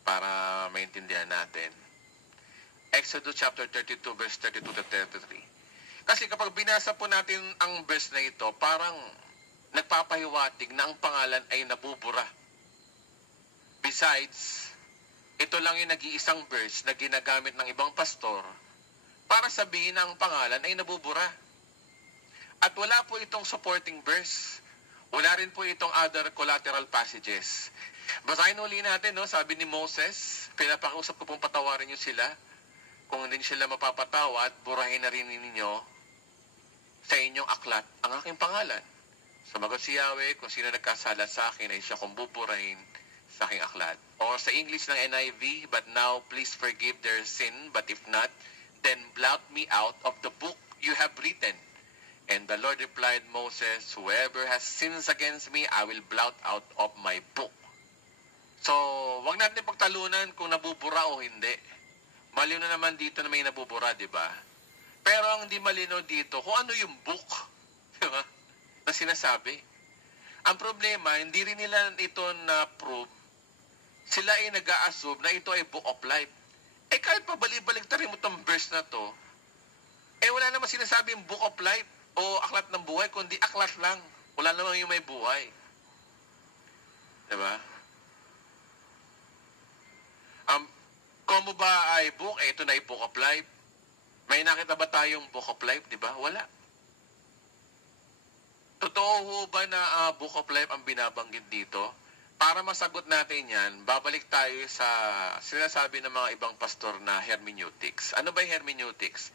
Para maintindihan natin. Exodus chapter 32, verse 32 to 33. Kasi kapag binasa po natin ang verse na ito, parang nagpapahiwatig na ang pangalan ay nabubura. Besides, ito lang yung nag-iisang verse na ginagamit ng ibang pastor para sabihin na ang pangalan ay nabubura. At wala po itong supporting verse. Wala rin po itong other collateral passages. Basahin uli natin, no? Sabi ni Moses, pinapakiusap ko pong patawarin niyo sila. Kung hindi sila mapapatawad, burahin na rin ninyo sa inyong aklat ang aking pangalan. Sumagot si Yahweh, kung sino nagkasala sa akin ay siya kong buburahin sa aking aklat. Or sa English ng NIV, but now please forgive their sin, but if not, then blot me out of the book you have written. And the Lord replied, Moses, whoever has sins against me, I will blot out of my book. So, wag natin pagtalunan kung nabubura o hindi. Malino naman dito na may nabubura, di ba? Pero ang di malino dito, kung ano yung book, di ba? Na sinasabi. Ang problema, hindi rin nila ito na-prove. Sila ay nag-a-assume na ito ay book of life. Eh kahit pa balik-baliktarin mo itong verse na to, eh wala naman sinasabi yung book of life o aklat ng buhay, kundi aklat lang. Wala naman yung may buhay. Diba? Kung ba ay book, eh ito na ay book of life. May nakita ba tayong book of life, diba? Wala. Totoo ho ba na book of life ang binabanggit dito? Para masagot natin yan, babalik tayo sa sinasabi ng mga ibang pastor na hermeneutics. Ano ba yung hermeneutics?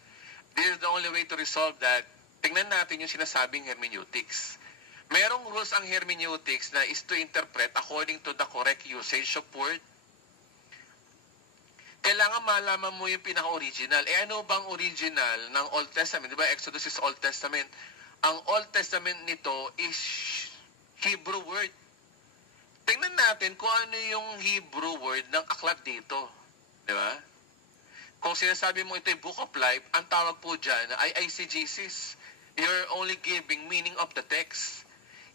This is the only way to resolve that. Tingnan natin yung sinasabing hermeneutics. Merong rules ang hermeneutics na is to interpret according to the correct usage of word. Kailangan malaman mo yung pinaka-original. Eh ano bang original ng Old Testament? Diba Exodus is Old Testament? Ang Old Testament nito is Hebrew word. Tingnan natin kung ano yung Hebrew word ng aklat dito. Diba? Kung sinasabi mo ito ay Book of Life, ang tawag po dyan ay eisegesis. You're only giving meaning of the text.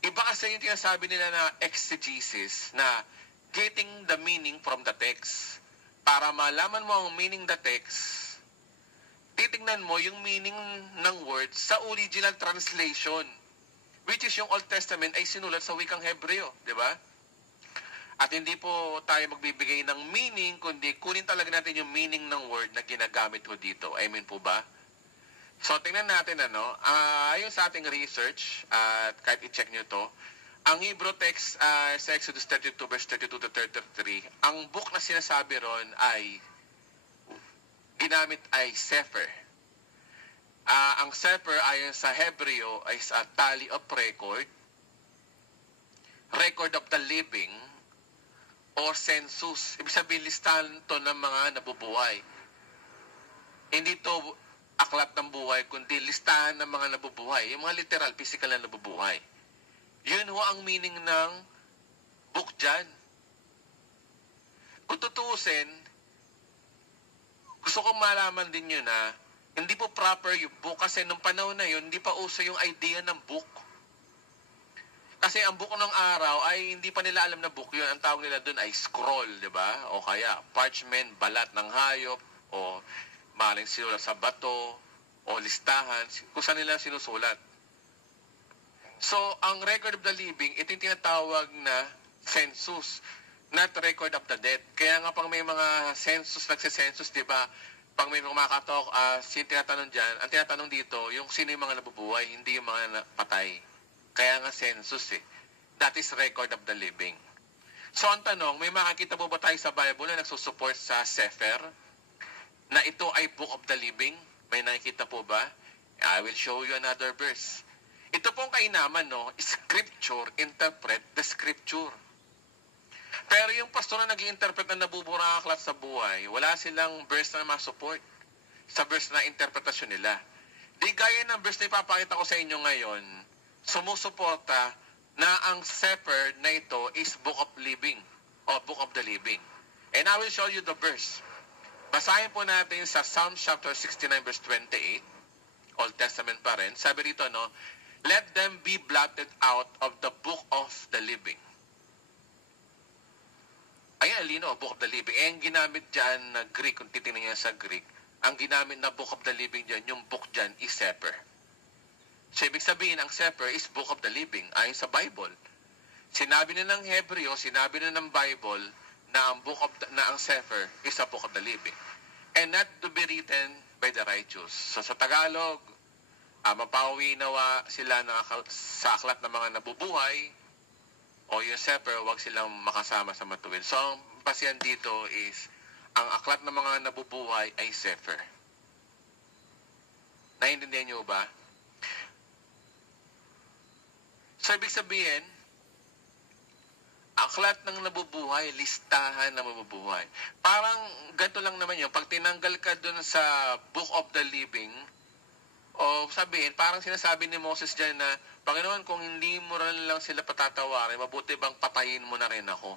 Iba kasi yung sinasabi nila na exegesis, na getting the meaning from the text. Para malaman mo ang meaning the text, titignan mo yung meaning ng words sa original translation, which is yung Old Testament ay sinulat sa wikang Hebreo, di ba? At hindi po tayo magbibigay ng meaning, kundi kunin talaga natin yung meaning ng word na ginagamit ko dito. Amen po ba? So, tingnan natin, ayon sa ating research, at kahit i-check nyo to, ang Hebrew text sa Exodus 32 verse 32 to 33, ang book na sinasabi ron ay, ginamit ay Sefer. Ang Sefer ayon sa Hebreo ay sa tally of record, record of the living, or census. Ibig sabihin, listahan to ng mga nabubuhay. Hindi to aklat ng buhay, kundi listahan ng mga nabubuhay. Yung mga literal, physical na nabubuhay. Yun ho ang meaning ng book dyan. Kung tutuusin, gusto kong malaman din yun na hindi po proper yung book kasi nung panahon na yun, hindi pa uso yung idea ng book. Kasi ang book ng araw ay hindi pa nila alam na book yun. Ang tawag nila dun ay scroll, di ba? O kaya parchment, balat ng hayop, o maling sinulat sa bato, o listahan, kung saan nila sinusulat. So, ang record of the living, ito yung tinatawag na census, not record of the dead. Kaya nga pang may mga census, nagsisensus, di ba? Pag may mga makatok, tinatanong dyan, ang tinatanong dito, yung sino yung mga nabubuhay, hindi yung mga patay. Kaya nga census eh. That is record of the living. So, ang tanong, may makakita po ba tayo sa Bible na nagsusupport sa Sefer? Na ito ay Book of the Living? May nakikita po ba? I will show you another verse. Ito pong kainaman, no? Scripture, interpret the Scripture. Pero yung pastor na nag-i-interpret na nabuburang aklat sa buhay, wala silang verse na ma-support sa verse na interpretasyon nila. Di gaya ng verse na ipapakita ko sa inyo ngayon, sumusuporta na ang Sefer na ito is Book of Living o Book of the Living. And I will show you the verse. Basahin po natin sa Psalm chapter 69 verse 28, Old Testament pa rin. Sabi rito, no, let them be blotted out of the book of the living. Ayan, lino, book of the living. Eh, ang ginamit dyan na Greek, kung titingnan niya sa Greek, ang ginamit na book of the living dyan, yung book dyan is Sefer. So, ibig sabihin, ang Sefer is book of the living, ayon sa Bible. Sinabi na ng Hebreo, sinabi na ng Bible, na ang Sefer is a book of the living. And not to be written by the righteous. So, sa Tagalog, mapawi nawa sila sa aklat ng mga nabubuhay, o yung Sefer, huwag silang makasama sa matuwid. So, ang pasyan dito is, ang aklat ng mga nabubuhay ay Sefer. Naiintindihan niyo ba? So, ibig sabihin, aklat ng nabubuhay, listahan ng mabubuhay. Parang ganito lang naman yun. Pag tinanggal ka dun sa Book of the Living, o sabihin, parang sinasabi ni Moses dyan na, Panginoon, kung hindi mo rin lang sila patatawarin, mabuti bang patayin mo na rin ako?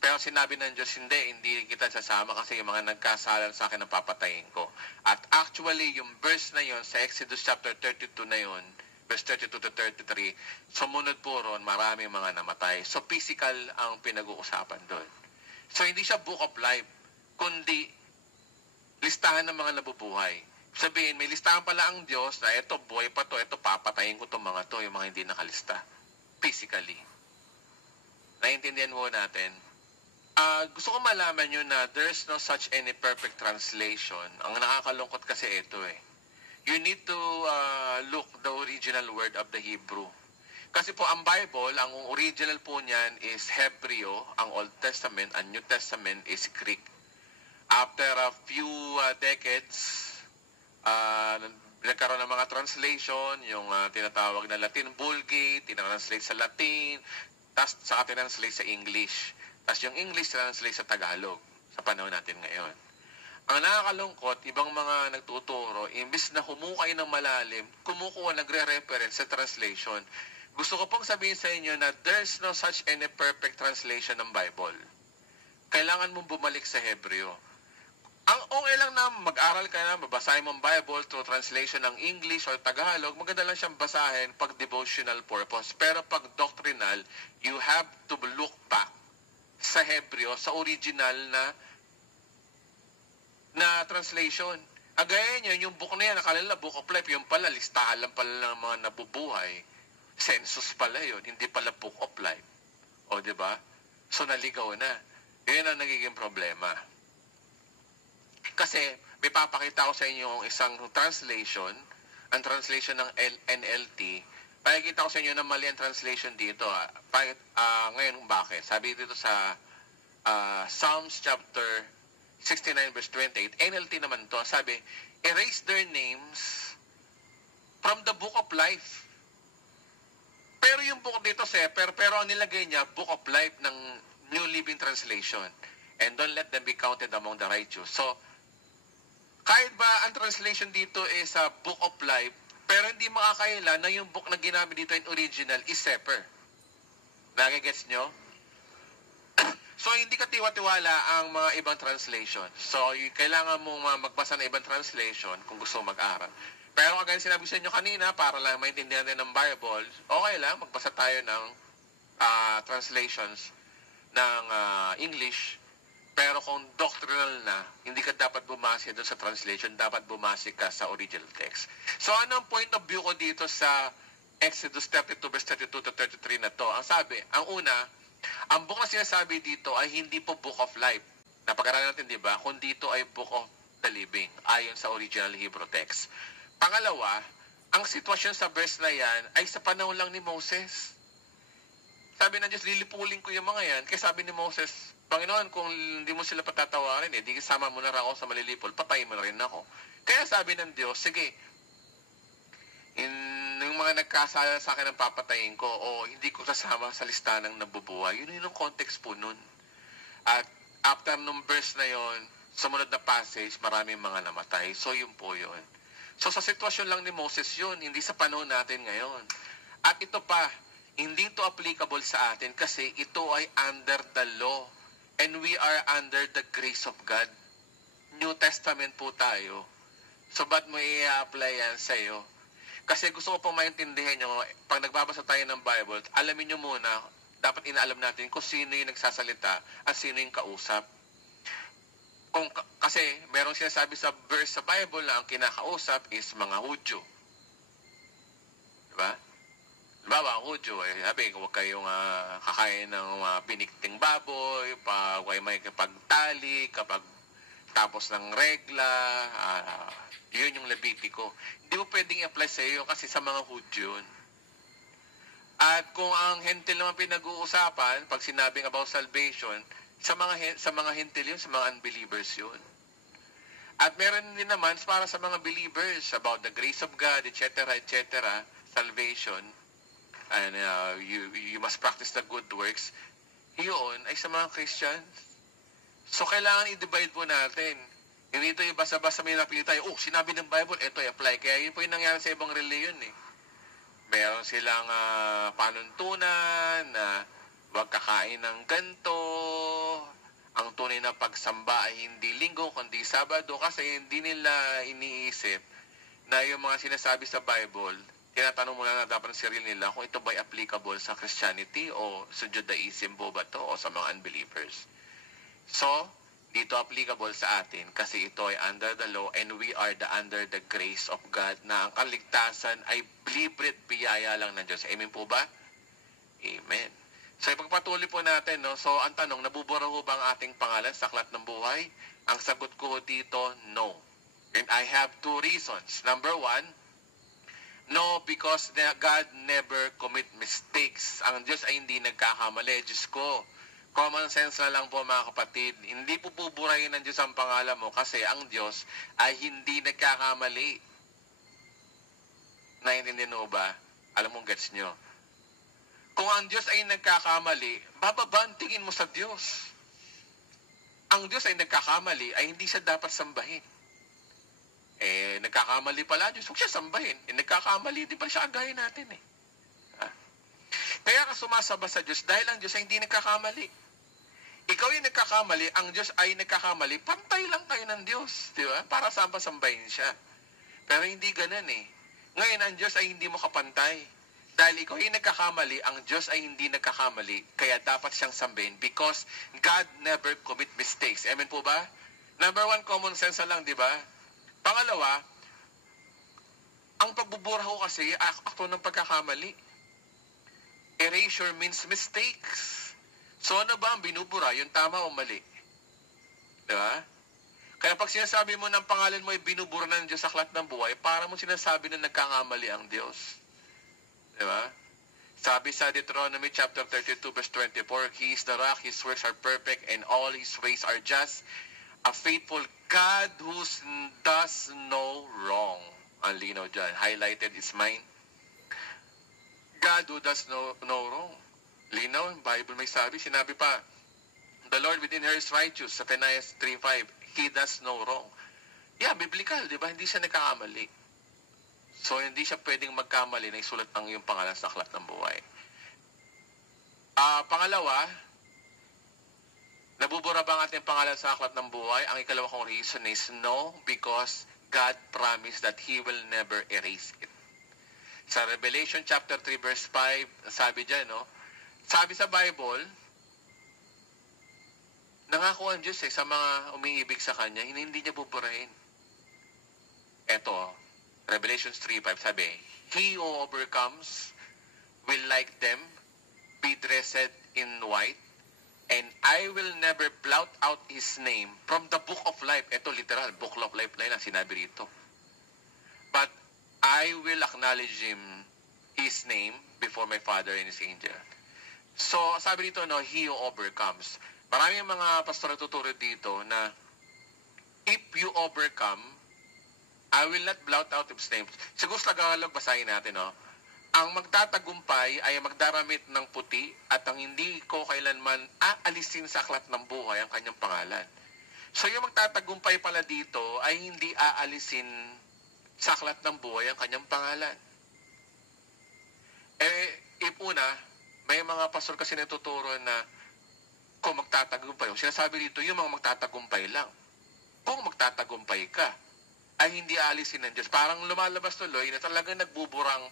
Pero sinabi ng Diyos, hindi kita sasama kasi yung mga nagkasalan sa akin ang papatayin ko. At actually, yung verse na yon sa Exodus chapter 32 na yon, verse 32 to 33, sumunod po ron, maraming mga namatay. So, physical ang pinag-uusapan doon. So, hindi siya book of life, kundi listahan ng mga nabubuhay. Sabihin, may listahan pala ang Diyos na ito, buhay pa to, ito, papatayin ko itong mga to, yung mga hindi nakalista. Physically. Naiintindihan mo natin? Gusto ko malaman nyo na there's no such any perfect translation. Ang nakakalungkot kasi ito eh. You need to look the original word of the Hebrew. Kasi po ang Bible, ang original po niyan is Hebreo, ang Old Testament, ang New Testament is Greek. After a few decades, nagkaroon ng mga translation, yung tinatawag na Latin Vulgate, tinranslate sa Latin, tapos saka tinranslate sa English. Tapos yung English translate sa Tagalog sa panahon natin ngayon. Ang nakakalungkot, ibang mga nagtuturo, imbis na humukay ng malalim, kumukuha, nagre-reference sa translation. Gusto ko pong sabihin sa inyo na there's no such any perfect translation ng Bible. Kailangan mong bumalik sa Hebreo. Ang okay lang na mag-aral ka na, babasahin mo ang Bible through translation ng English or Tagalog, maganda lang siyang basahin pag devotional purpose. Pero pag doctrinal, you have to look back sa Hebreo, sa original na translation. Again, yung book na yan, nakalala, Book of Life, yung pala, listahan lang pala ng mga nabubuhay. Census pala yun, hindi pala Book of Life. O, di ba? So naligaw na. Yun ang nagiging problema. Kasi may papakita ko sa inyo isang translation, ang translation ng NLT. Pakikita ko sa inyo na mali ang translation dito. Ngayon bakit? Sabi dito sa Psalms chapter 69 verse 28, NLT naman to, sabi, erase their names from the book of life. Pero yung book dito, pero ang nilagay niya, book of life ng New Living Translation. And don't let them be counted among the righteous. So, kahit ba ang translation dito is book of life, pero hindi makakaila na yung book na ginamit dito in original is Sefer. Nagigets nyo? So, hindi ka tiwa-tiwala ang mga ibang translation. So, kailangan mong magbasa ng ibang translation kung gusto mag-aral. Pero kagaya sinabi sa inyo kanina, para lang maintindihan din ng Bible, okay lang, magbasa tayo ng translations ng English. Pero kung doctrinal na, hindi ka dapat bumase doon sa translation, dapat bumase ka sa original text. So, ano ang point of view ko dito sa Exodus 32 verse 32 to 33 na to? Ang sabi, ang una, ang book na sinasabi dito ay hindi po book of life. Napag-aralan natin, di ba? Kung dito ay book of the living, ayon sa original Hebrew text. Pangalawa, ang sitwasyon sa verse na yan ay sa panahon lang ni Moses. Sabi ng Diyos, lilipulin ko yung mga yan. Kaya sabi ni Moses, Panginoon, kung hindi mo sila patatawarin, di kasama mo na rin ako sa malilipol, patayin mo na rin ako. Kaya sabi ng Diyos, sige, yung mga nagkasala sa akin ang papatayin ko o hindi ko sasama sa listanang nabubuhay. Yun yung context po nun. At after nung verse na yon, sumunod na passage, maraming mga namatay. So yun po yun. So sa sitwasyon lang ni Moses yun, hindi sa panahon natin ngayon. At ito pa, hindi ito applicable sa atin kasi ito ay under the law and we are under the grace of God. New Testament po tayo. So ba't mo i-apply yan sa iyo? Kasi gusto ko pong maintindihan nyo, pag nagbabasa tayo ng Bible, alamin nyo muna, dapat inaalam natin kung sino yung nagsasalita at sino yung kausap. Kasi merong sinasabi sa verse sa Bible na ang kinakausap is mga Hudyo. Diba? Diba, Hudyo, sabi, huwag kayong kakain ng pinikting baboy, huwag may kapagtali, kapag tapos ng regla, yun yung Levitico. Hindi mo pwedeng i-apply sa iyo kasi sa mga Hudyo yun. At kung ang hentil naman pinag-uusapan, pag sinabing about salvation, sa mga hentil yun, sa mga unbelievers yun. At meron din naman para sa mga believers about the grace of God, etc., salvation, and you must practice the good works. Yun ay sa mga Christians. So, kailangan i-divide po natin. Hindi ito yung basa-basa may napili tayo, sinabi ng Bible, ito i-apply. Kaya yun po yung nangyari sa ibang reliyon eh. Meron silang panuntunan na huwag kakain ng ganto. Ang tunay na pagsamba ay hindi linggo, kundi Sabado. Kasi hindi nila iniisip na yung mga sinasabi sa Bible, tinatanong muna na dapat ng sarili nila kung ito ba ay applicable sa Christianity o sa Judaism po ba to o sa mga unbelievers. So, dito applicable sa atin kasi ito ay under the law and we are under the grace of God na ang kaligtasan ay libre at biyaya lang ng Diyos. Amen po ba? Amen. So, ipagpatuloy po natin, no? So, ang tanong, nabubura ho ba ang ating pangalan sa aklat ng buhay? Ang sagot ko dito, no. And I have two reasons. Number one, no, because God never commit mistakes. Ang Diyos ay hindi nagkakamali. Diyos ko, common sense na lang po mga kapatid. Hindi po buburahin ng Diyos ang pangalan mo kasi ang Diyos ay hindi nagkakamali. Naintindihan mo ba? Alam mo, gets nyo. Kung ang Diyos ay nagkakamali, bababa ang tingin mo sa Diyos. Ang Diyos ay nagkakamali ay hindi siya dapat sambahin. Nagkakamali pala Diyos, huwag siya sambahin. Nagkakamali, di ba siya agahin natin eh. Kaya ka sumasamba sa Diyos dahil ang Diyos ay hindi nagkakamali. Ikaw yung nagkakamali, ang Diyos ay nagkakamali, pantay lang kayo ng Diyos, di ba? Para sambahin siya. Pero hindi ganun eh. Ngayon, ang Diyos ay hindi mo kapantay. Dahil ikaw yung nagkakamali, ang Diyos ay hindi nagkakamali, kaya dapat siyang sambahin because God never commit mistakes. Amen po ba? Number one, common sense lang, di ba? Pangalawa, ang pagbubura ko kasi, akto ng pagkakamali. Erasure means mistakes. So ano ba ang binubura? Yung tama o mali? Di ba? Kaya pag sinasabi mo ng pangalan mo ay binubura na ng Diyos sa aklat ng buhay, para mo sinasabi na nagkakamali ang Diyos. Di ba? Sabi sa Deuteronomy chapter 32 verse 24, He is the rock, His works are perfect, and all His ways are just. A faithful God who does no wrong. Ang linaw dyan. Highlighted is mine. God who does no wrong. Linaw, yung Bible may sabi. Sinabi pa, the Lord within her is righteous. Sa Penaias 3:5, He does no wrong. Yeah, biblical, di ba? Hindi siya nagkakamali. So, hindi siya pwedeng magkamali na isulat ang iyong pangalan sa aklat ng buhay. Pangalawa, nabubura ba ang ating pangalan sa aklat ng buhay? Ang ikalawa kong reason is no, because God promised that He will never erase it. Sa Revelation chapter 3 verse 5, sabi dyan, no? Sabi sa Bible, nangako ang Diyos sa mga umiibig sa Kanya, hindi niya buburahin. Eto, Revelation 3:5 sabi, He who overcomes will like them be dressed in white, and I will never blot out his name from the book of life. Ito literal, book of life na ang sinabi rito. But I will acknowledge his name before my Father and his angel. So, sabi dito, no, he who overcomes. Maraming mga pastor nagtuturo dito na if you overcome, I will not blot out his name. Siguro sa Tagalog, basahin natin, no? Ang magtatagumpay ay magdaramit ng puti at ang hindi ko kailanman aalisin sa aklat ng buhay ang kanyang pangalan. So yung magtatagumpay pala dito ay hindi aalisin sa aklat ng buhay ang kanyang pangalan. If una, may mga pastor kasi natuturo na kung magtatagumpay, sinasabi dito yung mga magtatagumpay lang. Kung magtatagumpay ka, ay hindi aalisin ng Diyos. Parang lumalabas tuloy na talagang nagbuburang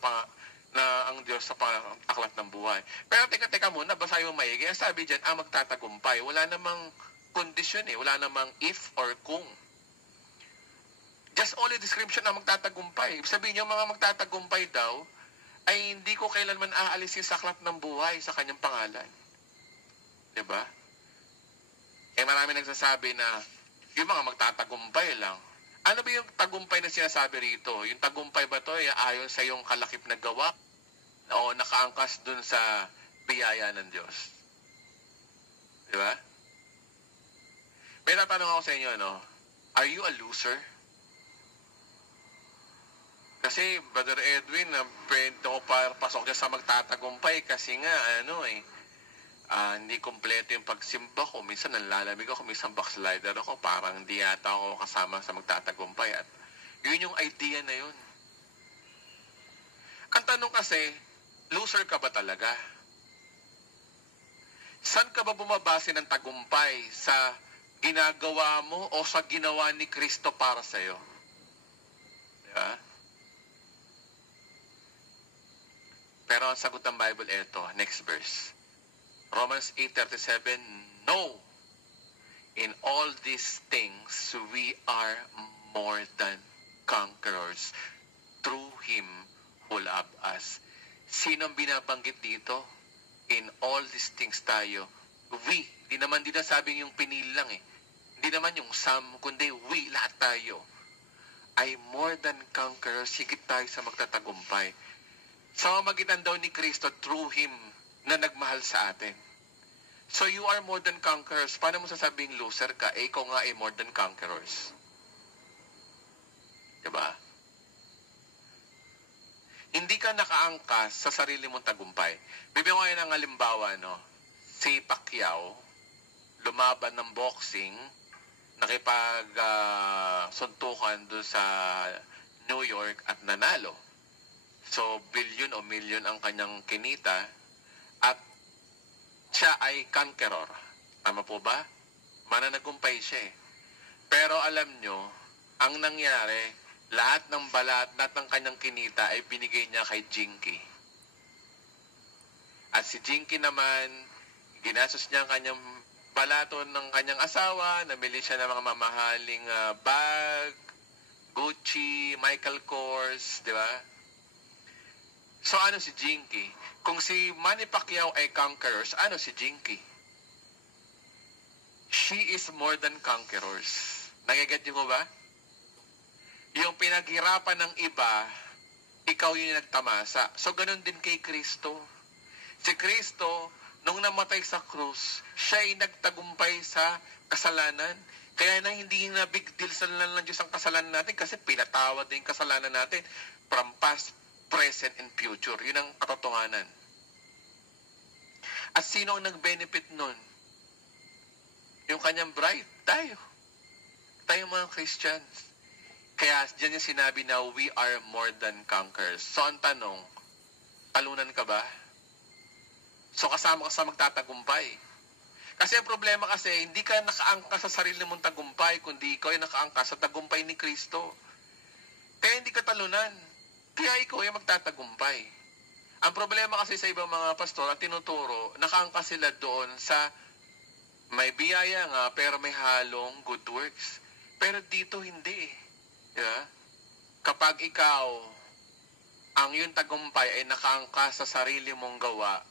na ang Diyos sa aklat ng buhay. Pero teka muna, basahin mo maigi. Ang sabi dyan, magtatagumpay. Wala namang kondisyon wala namang if or kung. Just only description na magtatagumpay. Ibig sabihin yung mga magtatagumpay daw, ay hindi ko kailanman aalisin sa aklat ng buhay sa kanyang pangalan. Diba? Marami nagsasabi na yung mga magtatagumpay lang. Ano ba yung tagumpay na sinasabi rito? Yung tagumpay ba to ay ayon sa iyong kalakip na gawa o nakaangkas dun sa biyaya ng Diyos? Diba? May natanong ako sa inyo, no? Are you a loser? Kasi, Brother Edwin, pwede ko pasok dyan sa magtatagumpay kasi nga, hindi kompleto yung pagsimba ko. Minsan nanlalamig ako, minsan backslider ako. Parang hindi yata ako kasama sa magtatagumpay. At yun yung idea na yun. Ang tanong kasi, loser ka ba talaga? Saan ka ba bumabase ng tagumpay? Sa ginagawa mo o sa ginawa ni Kristo para sa'yo? Diba? Pero ang sagot ng Bible, eto, next verse. Romans 8:37, no, in all these things we are more than conquerors through Him who loved us. Sino ang binabanggit dito? In all these things tayo. We, di nasabing yung pinili lang Hindi naman yung some, kundi we, lahat tayo, ay more than conquerors, higit tayo sa magtatagumpay. Sa magitan daw ni Kristo through Him na nagmahal sa atin. So you are more than conquerors. Paano mo sasabing loser ka? Ikaw nga ay more than conquerors. Diba? Hindi ka nakaangkas sa sarili mong tagumpay. Bibigyan ko ngayon ng halimbawa, no? Si Pacquiao, lumaban ng boxing, nakipag-suntukan doon sa New York at nanalo. So, billion o million ang kanyang kinita at siya ay conqueror. Tama po ba? Mananagumpay siya Pero alam nyo, ang nangyari, lahat ng balat, lahat ng kanyang kinita ay binigay niya kay Jinky. At si Jinky naman, ginastos niya ang kanyang balaton ng kanyang asawa, namili siya ng mga mamahaling bag, Gucci, Michael Kors, di ba? So ano si Jinky? Kung si Manny Pacquiao ay conquerors, ano si Jinky? she is more than conquerors. Nagiget niyo ba? Yung pinaghirapan ng iba, ikaw yung nagtamasa. So, ganun din kay Kristo. Si Kristo, nung namatay sa krus, siya ay nagtagumpay sa kasalanan. Kaya na hindi na big deal sa ng Diyos ang kasalanan natin kasi pinatawad din kasalanan natin from past, present, and future. Yun ang katotohanan. At sino ang nag-benefit nun? Yung kanyang bride, tayo. Tayo mga Christians. Kaya dyan yung sinabi na we are more than conquerors. So ang tanong, talunan ka ba? So kasama ka sa magtatagumpay. Kasi ang problema kasi, hindi ka nakaangka sa sarili mong tagumpay, kundi ikaw ay nakaangka sa tagumpay ni Kristo. Kaya hindi ka talunan. Kaya ikaw ay magtatagumpay. Ang problema kasi sa ibang mga pastor, ang tinuturo, nakaangka sila doon sa may biyaya nga, pero may halong good works. Pero dito hindi. Yeah? Kapag ikaw, ang iyong tagumpay ay nakaangka sa sarili mong gawa,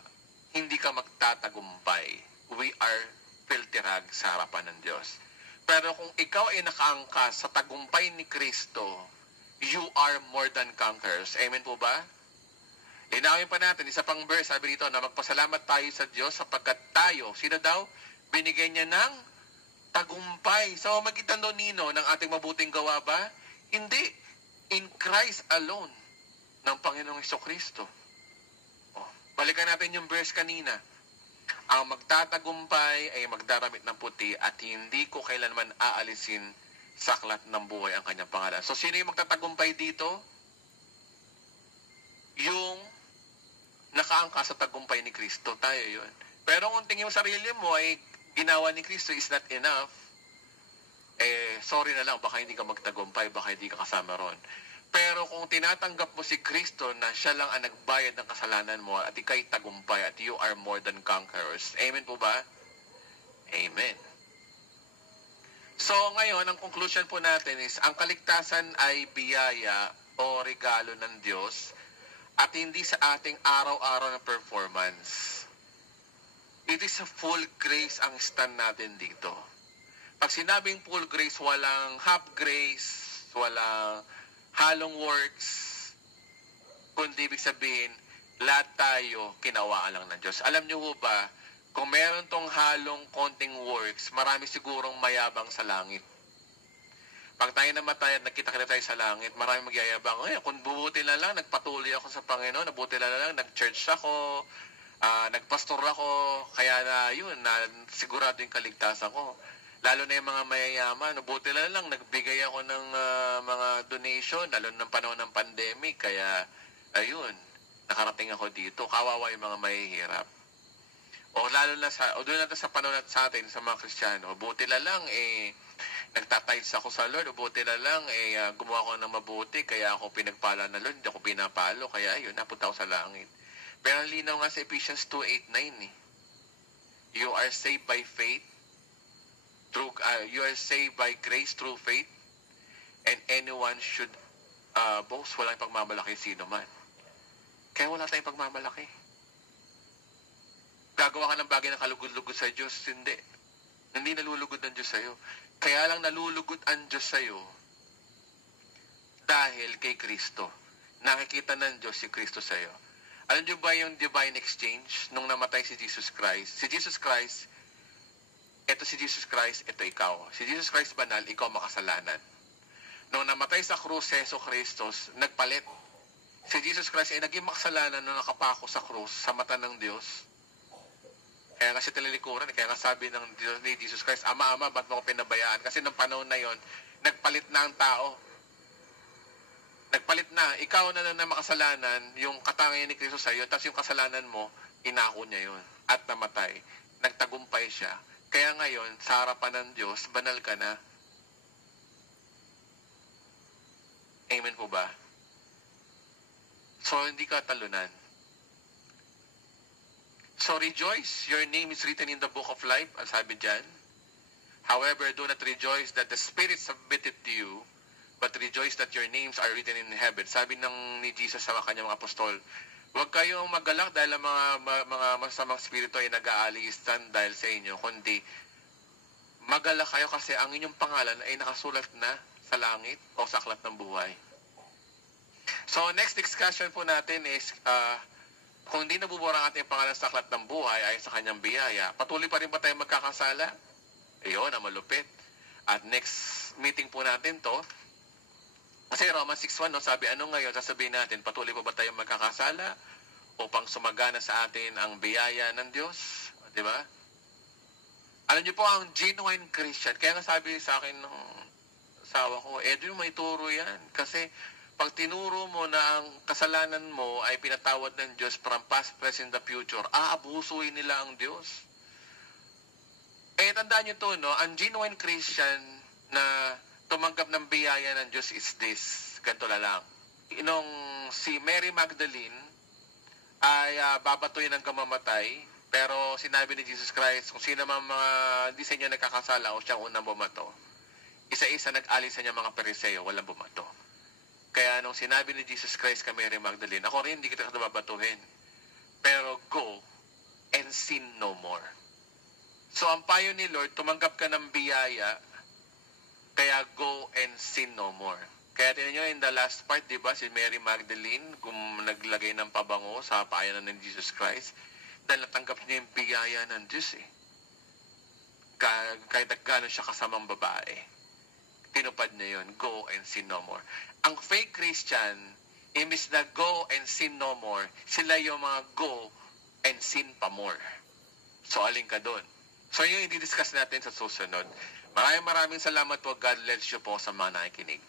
hindi ka magtatagumpay. We are filthy rags sa harapan ng Diyos. Pero kung ikaw ay nakaangka sa tagumpay ni Kristo, you are more than conquerors. Amen po ba? Linawin pa natin, isa pang verse, sabi dito na magpasalamat tayo sa Diyos sapagkat tayo, sino daw? Binigyan niya ng tagumpay. So, magitan doon nino ng ating mabuting gawa ba? Hindi. In Christ alone ng Panginoong Jesucristo. Oh, balikan natin yung verse kanina. Ang magtatagumpay ay magdaramit ng puti at hindi ko kailanman aalisin sa aklat ng buhay ang kanyang pangalan. So, sino yung magtatagumpay dito? Yung nakaangka sa tagumpay ni Kristo. Tayo yun. Pero kung tingin mo sarili mo ay ginawa ni Kristo is not enough, sorry na lang, baka hindi ka magtagumpay, baka hindi ka kasama ron. Pero kung tinatanggap mo si Kristo na siya lang ang nagbayad ng kasalanan mo at ikay tagumpay at you are more than conquerors. Amen po ba? Amen. So ngayon, ang conclusion po natin is, ang kaligtasan ay biyaya o regalo ng Diyos at hindi sa ating araw-araw na performance. It is a full grace ang stand natin dito. Pag sinabing full grace, walang half grace, walang halong works, kundi ibig sabihin, lahat tayo kinawaan lang ng Diyos. Alam niyo ho ba, kung meron tong halong konting works, marami sigurong mayabang sa langit. Pag tayo namatay at nakita tayo sa langit, marami magyayabang, kung bubuti na lang, nagpatuloy ako sa Panginoon, nabuti na lang, nag-church ako, nagpastor ako, kaya na yun, sigurado yung kaligtasan ko. Lalo na yung mga mayayaman, buti na lang, nagbigay ako ng mga donation, lalo ng panahon ng pandemic, kaya, ayun, nakarating ako dito, kawawa yung mga mahihirap. O lalo na doon natin sa panahon at sa atin, sa mga Kristiyano, buti na lang, nagtatides ako sa Lord, o buti na lang, gumawa ko ng mabuti, kaya ako pinagpala na Lord, hindi ako pinapalo, kaya ayun, napunta ako sa langit. Pero ang linaw nga sa Ephesians 2:8-9, you are saved by faith, you are saved by grace through faith, and anyone should boast. Walang pagmamalaki sino man. Kaya wala tayong pagmamalaki. Gagawa ka ng bagay na kalugod-lugod sa Diyos, hindi. Hindi nalulugod ang Diyos sa'yo. Kaya lang nalulugod ang Diyos sa'yo dahil kay Kristo. Nakikita ng Diyos si Kristo sa'yo. Alam niyo ba yung divine exchange nung namatay si Jesus Christ? Si Jesus Christ, ito ikaw. Si Jesus Christ banal, ikaw makasalanan. Nung namatay sa krus si Jesus Christus, nagpalit. Si Jesus Christ ay naging makasalanan nung nakapako sa krus sa mata ng Diyos. Kaya nga siya talilikuran. Kaya nga sabi ng Diyos ni Jesus Christ, Ama, ba't mo ko pinabayaan? Kasi nung panahon na yon, nagpalit na ang tao. Nagpalit na. Ikaw na makasalanan, yung katangian ni Kristo sa iyo, tapos yung kasalanan mo, inako niya yon at namatay. Nagtagumpay siya. Kaya ngayon, sa harapan ng Diyos, banal ka na. Amen po ba? So, hindi ka talunan. So, rejoice. Your name is written in the book of life, ang sabi dyan. However, do not rejoice that the Spirit submitted to you, but rejoice that your names are written in heaven. Sabi ni Jesus sa kanyang mga apostol, huwag kayong magalak dahil ang mga masamang spirito ay nag-aalisan dahil sa inyo, kundi magala kayo kasi ang inyong pangalan ay nakasulat na sa langit o sa aklat ng buhay. So, next discussion po natin is, kung hindi nabubura ang ating pangalan sa aklat ng buhay ay sa kanyang biyaya, patuloy pa rin ba tayo magkakasala? Iyon, ang malupit. At next meeting po natin to, kasi Romans 6.1, no, sabi, ano ngayon, sasabihin natin, patuloy pa ba tayo magkakasala upang sumagana sa atin ang biyaya ng Diyos? Di ba? Alam niyo po, ang genuine Christian, kaya nga sabi sa akin ng asawa ko, Edwin, may turo yan. Kasi pag tinuro mo na ang kasalanan mo ay pinatawad ng Diyos from past, present, the future, aabusuin nila ang Diyos. Tandaan niyo to, no? Ang genuine Christian na tumanggap ng biyaya ng Diyos is this. Ganito na lang. Nung si Mary Magdalene ay babatuin ng kamamatay, pero sinabi ni Jesus Christ, kung sino man mga hindi sa inyo nagkakasala o siyang unang bumato, isa-isa nag-alis sa niya mga Pariseo, walang bumato. Kaya nung sinabi ni Jesus Christ kay Mary Magdalene, ako rin hindi kita babatuhin, pero go and sin no more. So ang payo ni Lord, tumanggap ka ng biyaya, kaya go and sin no more. Kaya tinan nyo, in the last part, di ba, si Mary Magdalene, kung naglagay ng pabango sa paayanan ng Jesus Christ, dahil natanggap niya yung biyaya ng Diyos eh. Kahit gano'n siya kasamang babae. Tinupad niya yun, go and sin no more. Ang fake Christian, imbis na go and sin no more, sila yung mga go and sin pa more. So, alin ka doon? So, yun yung i-discuss natin sa susunod. Maraming salamat po. God bless you po sa mga nakikinig.